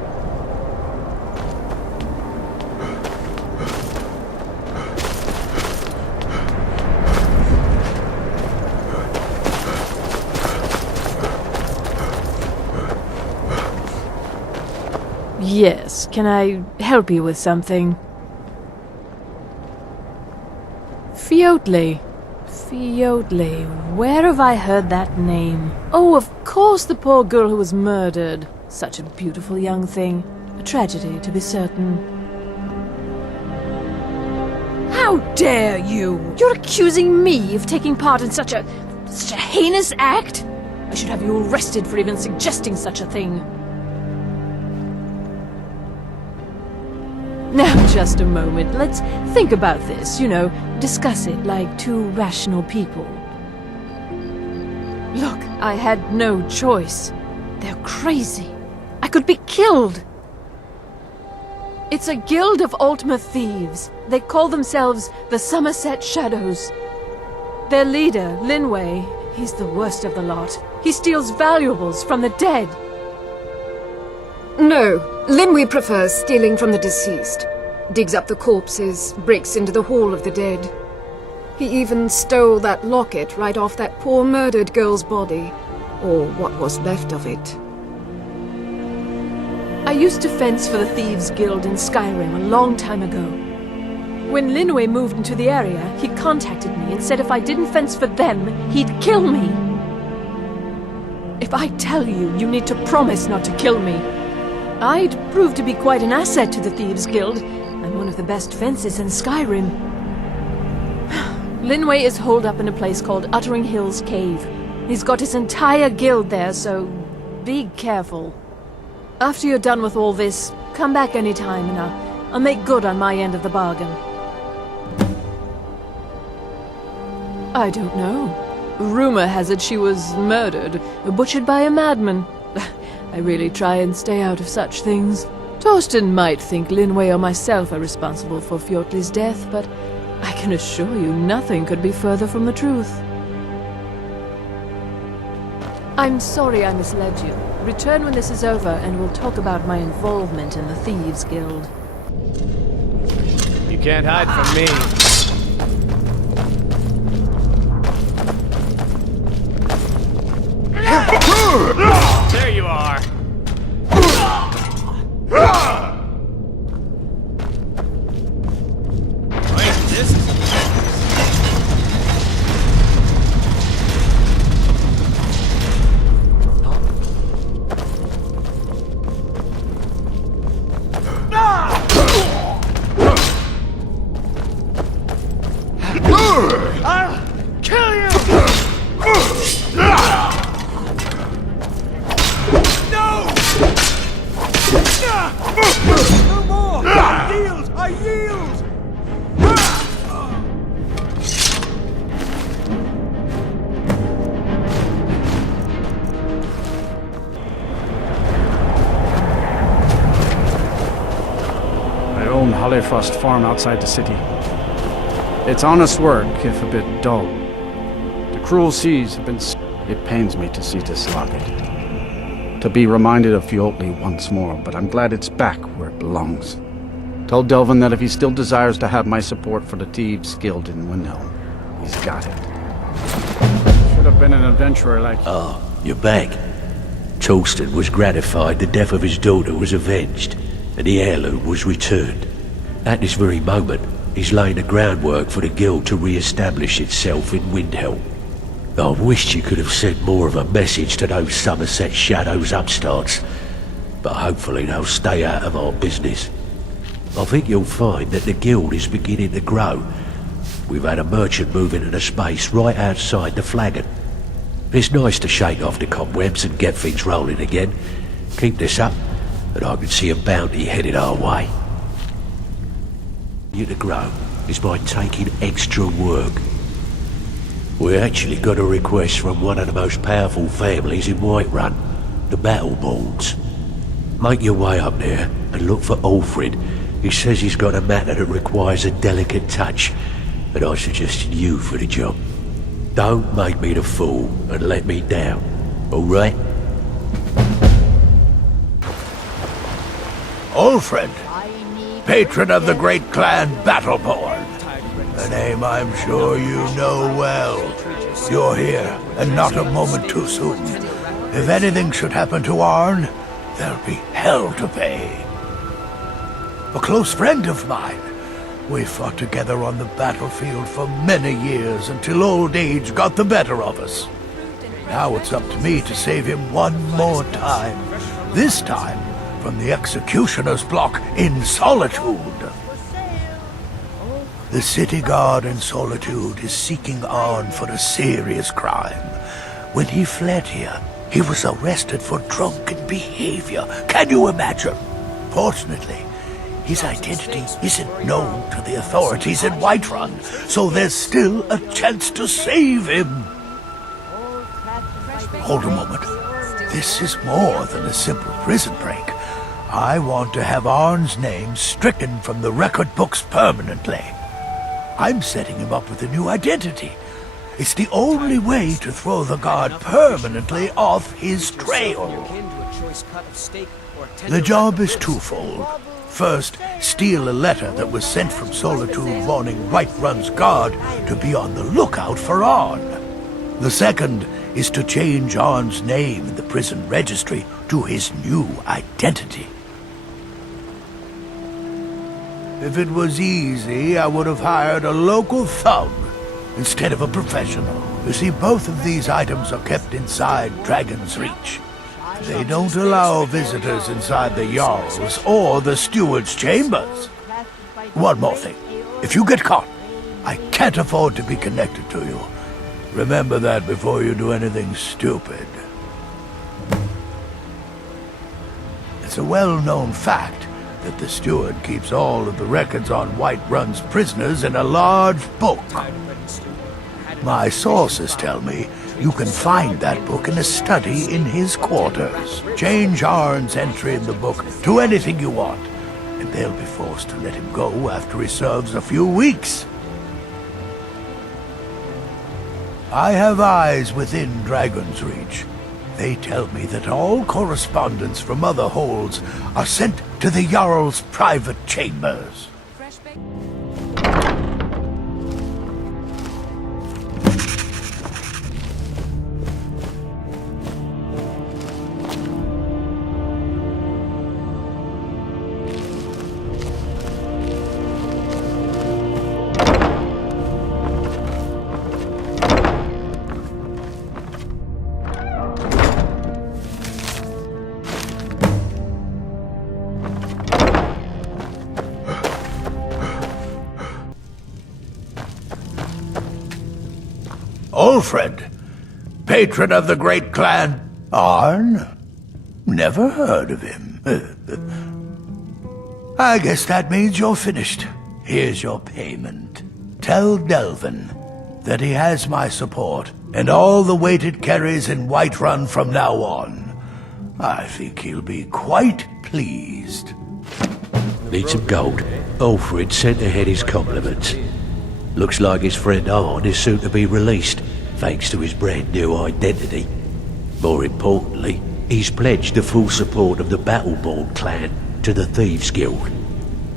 Yes, can I help you with something? Fiotli. Fiotli. Where have I heard that name? Oh, of course, the poor girl who was murdered. Such a beautiful young thing. A tragedy, to be certain. How dare you! You're accusing me of taking part in such a heinous act? I should have you arrested for even suggesting such a thing. Now, just a moment. Let's think about this, you know, discuss it like two rational people. Look, I had no choice. They're crazy. I could be killed. It's a guild of Altmer thieves. They call themselves the Somerset Shadows. Their leader, Linway, he's the worst of the lot. He steals valuables from the dead. No, Linway prefers stealing from the deceased. Digs up the corpses, breaks into the Hall of the Dead. He even stole that locket right off that poor murdered girl's body. Or what was left of it. I used to fence for the Thieves Guild in Skyrim a long time ago. When Linway moved into the area, he contacted me and said if I didn't fence for them, he'd kill me. If I tell you, you need to promise not to kill me. I'd prove to be quite an asset to the Thieves Guild. I'm one of the best fencers in Skyrim. Linway is holed up in a place called Uttering Hills Cave. He's got his entire guild there, so be careful. After you're done with all this, come back anytime and I'll make good on my end of the bargain. I don't know. Rumor has it she was murdered, butchered by a madman. I really try and stay out of such things. Torsten might think Linway or myself are responsible for Fjotli's death, but I can assure you nothing could be further from the truth. I'm sorry I misled you. Return when this is over and we'll talk about my involvement in the Thieves Guild. can't hide from me. There you are. Wait, this is... I'll kill you! No! No more! I yield! I yield! I own Hollyfrost Farm outside the city. It's honest work, if a bit dull. The cruel seas have been... It pains me to see this locket. To be reminded of Fiotli once more, but I'm glad it's back where it belongs. Tell Delvin that if he still desires to have my support for the Thieves Guild in Windhelm, he's got it. Should have been an adventurer like... Ah, you're back. Torsten was gratified the death of his daughter was avenged, and the heirloom was returned. At this very moment, he's laying the groundwork for the guild to re-establish itself in Windhelm. I wished you could have sent more of a message to those Somerset Shadows upstarts, but hopefully they'll stay out of our business. I think you'll find that the guild is beginning to grow. We've had a merchant move into the space right outside the flagon. It's nice to shake off the cobwebs and get things rolling again. Keep this up, and I can see a bounty headed our way. You to grow is by taking extra work. We actually got a request from one of the most powerful families in Whiterun, the Battleborns. Make your way up there and look for Alfred. He says he's got a matter that requires a delicate touch, and I suggested you for the job. Don't make me the fool and let me down, all right? Alfred, patron of the great clan Battleborn. A name I'm sure you know well. You're here, and not a moment too soon. If anything should happen to Arn, there'll be hell to pay. A close friend of mine. We fought together on the battlefield for many years until old age got the better of us. Now it's up to me to save him one more time. This time from the executioner's block in Solitude. The city guard in Solitude is seeking Arn for a serious crime. When he fled here, he was arrested for drunken behavior. Can you imagine? Fortunately, his identity isn't known to the authorities in Whiterun, so there's still a chance to save him. Hold a moment. This is more than a simple prison break. I want to have Arn's name stricken from the record books permanently. I'm setting him up with a new identity. It's the only way to throw the guard permanently off his trail. The job is twofold. First, steal a letter that was sent from Solitude warning Whiterun's guard to be on the lookout for Arn. The second is to change Arn's name in the prison registry to his new identity. If it was easy, I would have hired a local thug instead of a professional. You see, both of these items are kept inside Dragon's Reach. They don't allow visitors inside the Jarls or the Steward's chambers. One more thing. If you get caught, I can't afford to be connected to you. Remember that before you do anything stupid. It's a well-known fact that the Steward keeps all of the records on Whiterun's prisoners in a large book. My sources tell me you can find that book in a study in his quarters. Change Arn's entry in the book to anything you want, and they'll be forced to let him go after he serves a few weeks. I have eyes within Dragon's Reach. They tell me that all correspondence from other holds are sent to the Jarl's private chambers. Wilfred, patron of the great clan Arn? Never heard of him. I guess that means you're finished. Here's your payment. Tell Delvin that he has my support and all the weight it carries in Whiterun from now on. I think he'll be quite pleased. Need some gold? Alfred sent ahead his compliments. Looks like his friend Arn is soon to be released, thanks to his brand new identity. More importantly, he's pledged the full support of the Battleborn clan to the Thieves Guild.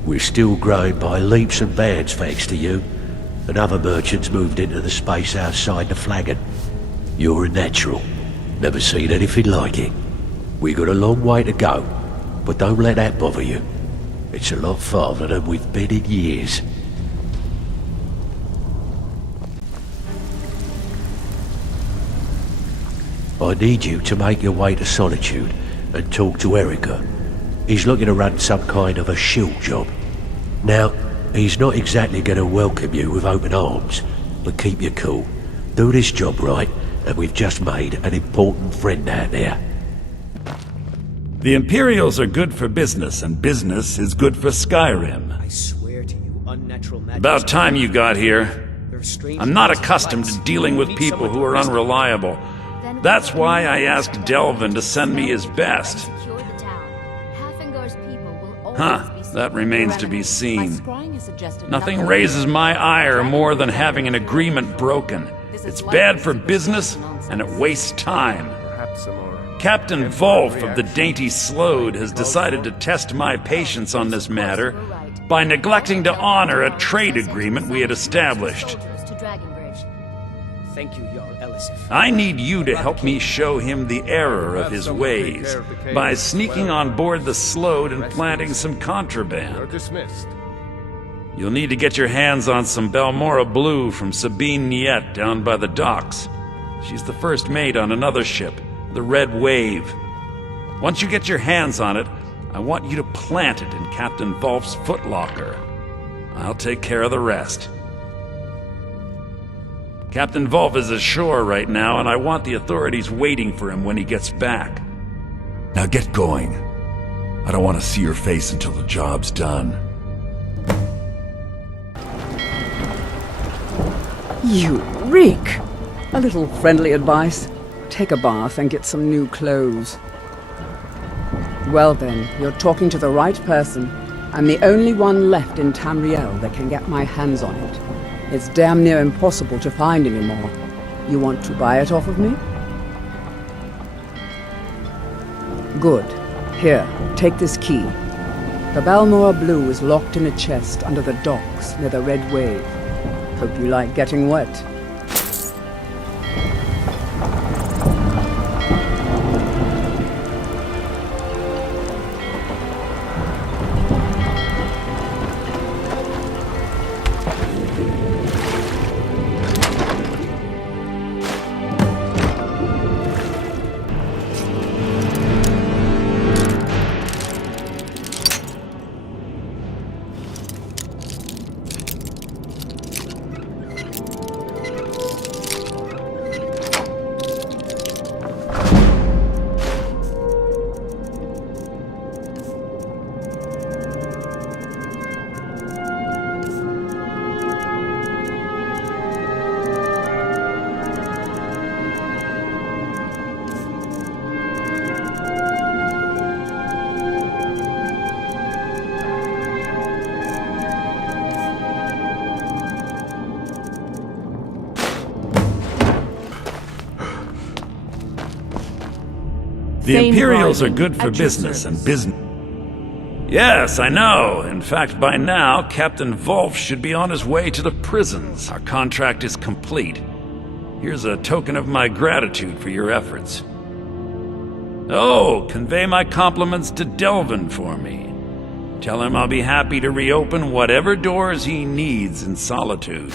We're still growing by leaps and bounds thanks to you, and other merchants moved into the space outside the flagon. You're a natural. Never seen anything like it. We got a long way to go, but don't let that bother you. It's a lot farther than we've been in years. I need you to make your way to Solitude and talk to Erica. He's looking to run some kind of a shield job. Now, he's not exactly going to welcome you with open arms, but keep your cool. Do this job right, and we've just made an important friend out there. The Imperials are good for business, and business is good for Skyrim. I swear to you, unnatural magic. About time you got here. I'm not accustomed to dealing with people who are unreliable. That's why I asked Delvin to send me his best. Huh, that remains to be seen. Nothing raises my ire more than having an agreement broken. It's bad for business, and it wastes time. Captain Volf of the Dainty Slode has decided to test my patience on this matter by neglecting to honor a trade agreement we had established. Thank you, Jarl Elisif. I need you to help me show him the error of his ways by sneaking on board the Slode and planting some contraband. You'll need to get your hands on some Balmora Blue from Sabine Niet down by the docks. She's the first mate on another ship, the Red Wave. Once you get your hands on it, I want you to plant it in Captain Volf's footlocker. I'll take care of the rest. Captain Volf is ashore right now, and I want the authorities waiting for him when he gets back. Now get going. I don't want to see your face until the job's done. You reek! A little friendly advice. Take a bath and get some new clothes. Well then, you're talking to the right person. I'm the only one left in Tamriel that can get my hands on it. It's damn near impossible to find anymore. You want to buy it off of me? Good. Here, take this key. The Balmora Blue is locked in a chest under the docks near the Red Wave. Hope you like getting wet. The Imperials are good for business, and business... Yes, I know. In fact, by now, Captain Volf should be on his way to the prisons. Our contract is complete. Here's a token of my gratitude for your efforts. Oh, convey my compliments to Delvin for me. Tell him I'll be happy to reopen whatever doors he needs in Solitude.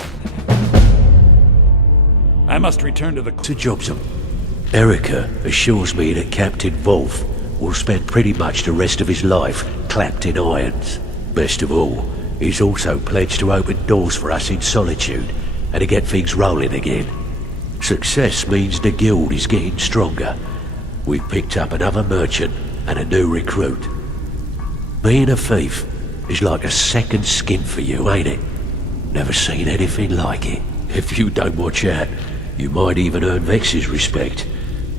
I must return to the... To Jobson. Erica assures me that Captain Volf will spend pretty much the rest of his life clapped in irons. Best of all, he's also pledged to open doors for us in Solitude and to get things rolling again. Success means the guild is getting stronger. We've picked up another merchant and a new recruit. Being a thief is like a second skin for you, ain't it? Never seen anything like it. If you don't watch out, you might even earn Vex's respect.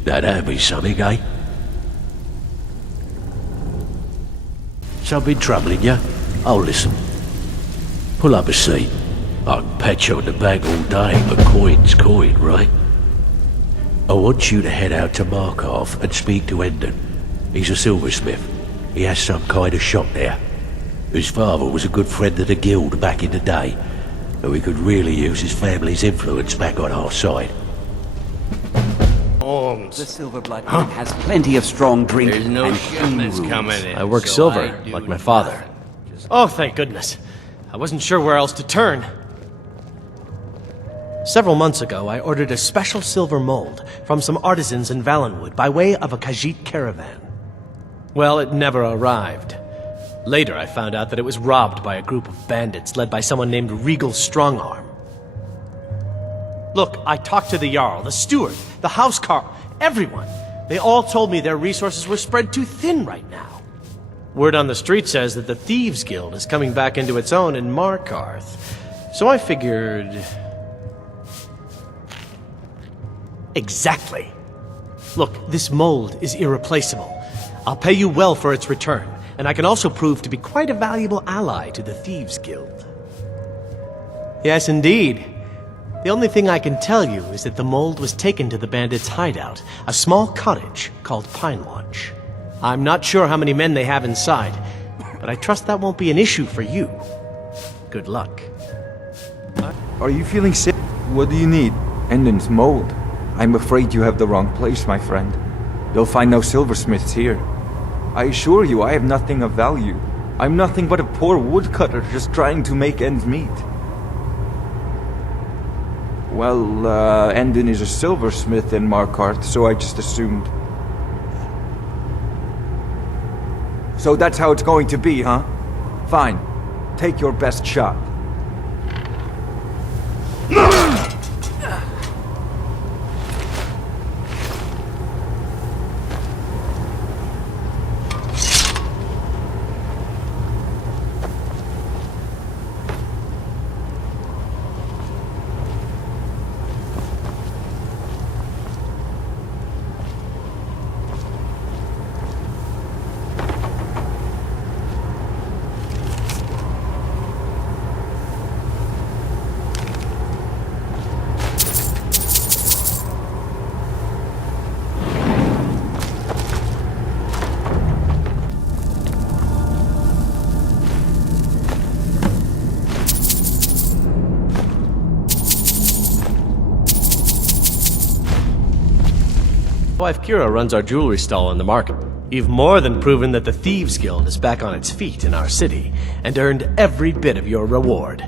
That'd be something, eh? Something troubling you? I'll listen. Pull up a seat. I can pat you on the back all day, but coin's coin, right? I want you to head out to Markov and speak to Endon. He's a silversmith. He has some kind of shop there. His father was a good friend of the guild back in the day, and we could really use his family's influence back on our side. The Silver Blood has plenty of strong drink There's no and shipments clean coming rooms. in. I work so silver, I do like my father. that. Oh, thank goodness. I wasn't sure where else to turn. Several months ago, I ordered a special silver mold from some artisans in Valenwood by way of a Khajiit caravan. Well, it never arrived. Later, I found out that it was robbed by a group of bandits led by someone named Regal Strongarm. Look, I talked to the Jarl, the steward, the housecarl, everyone. They all told me their resources were spread too thin right now. Word on the street says that the Thieves Guild is coming back into its own in Markarth. So I figured... Exactly. Look, this mold is irreplaceable. I'll pay you well for its return, and I can also prove to be quite a valuable ally to the Thieves Guild. Yes, indeed. The only thing I can tell you is that the mold was taken to the bandits' hideout, a small cottage called Pine Watch. I'm not sure how many men they have inside, but I trust that won't be an issue for you. Good luck. Are you feeling sick? What do you need? Endon's mold. I'm afraid you have the wrong place, my friend. You'll find no silversmiths here. I assure you, I have nothing of value. I'm nothing but a poor woodcutter just trying to make ends meet. Well, Endon is a silversmith in Markarth, so I just assumed. So that's how it's going to be, huh? Fine. Take your best shot. Wife Kira runs our jewelry stall in the market. You've more than proven that the Thieves Guild is back on its feet in our city, and earned every bit of your reward.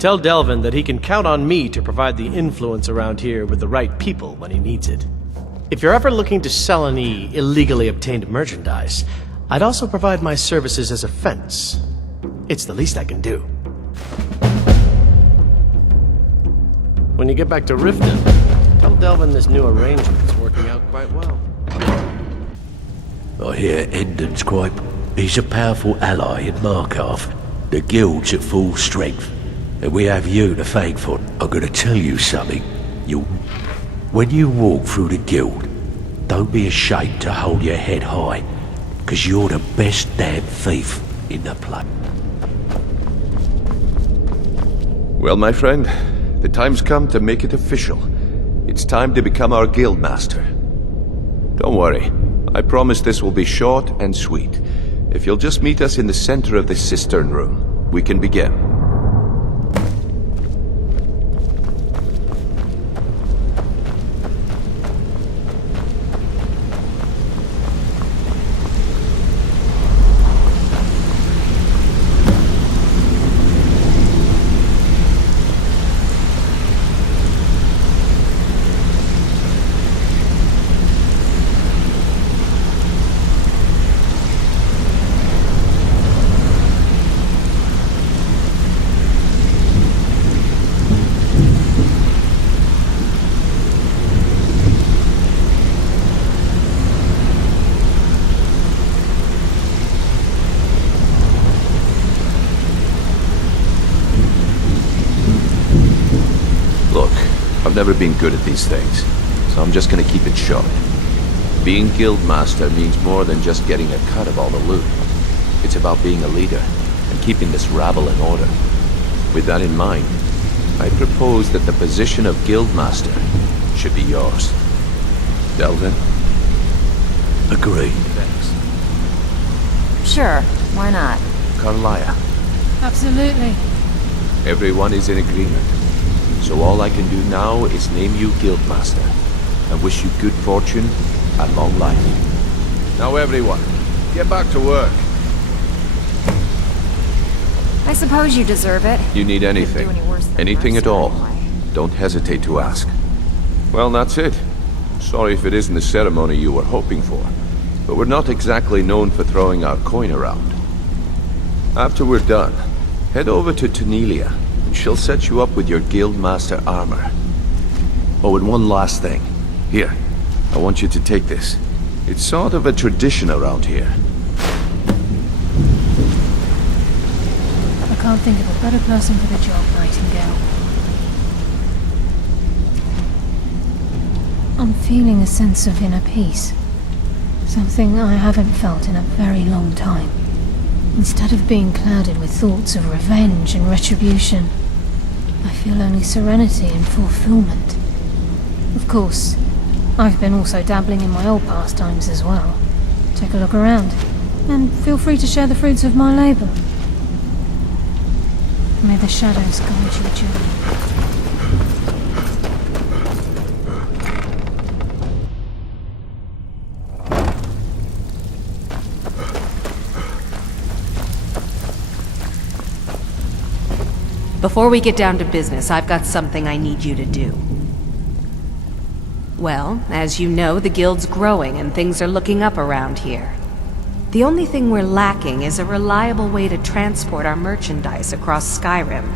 Tell Delvin that he can count on me to provide the influence around here with the right people when he needs it. If you're ever looking to sell any illegally obtained merchandise, I'd also provide my services as a fence. It's the least I can do. When you get back to Riften, tell Delvin this new arrangement's working out quite well. I hear Endon's quite... He's a powerful ally in Markov. The guild's at full strength, and we have you to thank for it. I'm gonna tell you something. When you walk through the guild, don't be ashamed to hold your head high, because you're the best damn thief in the place. Well, my friend, the time's come to make it official. It's time to become our guild master. Don't worry, I promise this will be short and sweet. If you'll just meet us in the center of this cistern room, we can begin. never been good at these things, so I'm just gonna keep it short. Being Guildmaster means more than just getting a cut of all the loot. It's about being a leader, and keeping this rabble in order. With that in mind, I propose that the position of Guildmaster should be yours. Delvin? Agreed. Thanks. Sure, why not? Carlia? Absolutely. Everyone is in agreement. So all I can do now is name you Guildmaster, and wish you good fortune and long life. Now everyone, get back to work. I suppose you deserve it. You need anything, anything at all, don't hesitate to ask. Well, that's it. Sorry if it isn't the ceremony you were hoping for, but we're not exactly known for throwing our coin around. After we're done, head over to Tunelia, and she'll set you up with your Guildmaster armor. Oh, and one last thing. Here, I want you to take this. It's sort of a tradition around here. I can't think of a better person for the job, Nightingale. I'm feeling a sense of inner peace. Something I haven't felt in a very long time. Instead of being clouded with thoughts of revenge and retribution, I feel only serenity and fulfillment. Of course, I've been also dabbling in my old pastimes as well. Take a look around, and feel free to share the fruits of my labor. May the shadows guide your journey. Before we get down to business, I've got something I need you to do. Well, as you know, the guild's growing and things are looking up around here. The only thing we're lacking is a reliable way to transport our merchandise across Skyrim.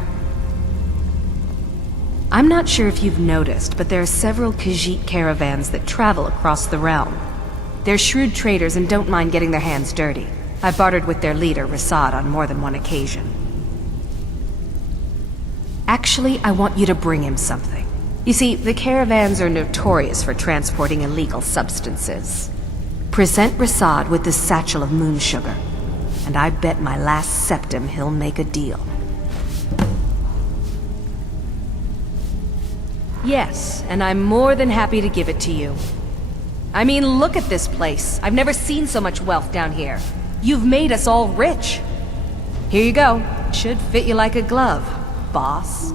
I'm not sure if you've noticed, but there are several Khajiit caravans that travel across the realm. They're shrewd traders and don't mind getting their hands dirty. I've bartered with their leader, Rasad, on more than one occasion. Actually, I want you to bring him something. You see, the caravans are notorious for transporting illegal substances. Present Rasad with this satchel of moon sugar, and I bet my last septim he'll make a deal. Yes, and I'm more than happy to give it to you. I mean, look at this place. I've never seen so much wealth down here. You've made us all rich. Here you go. It should fit you like a glove, boss.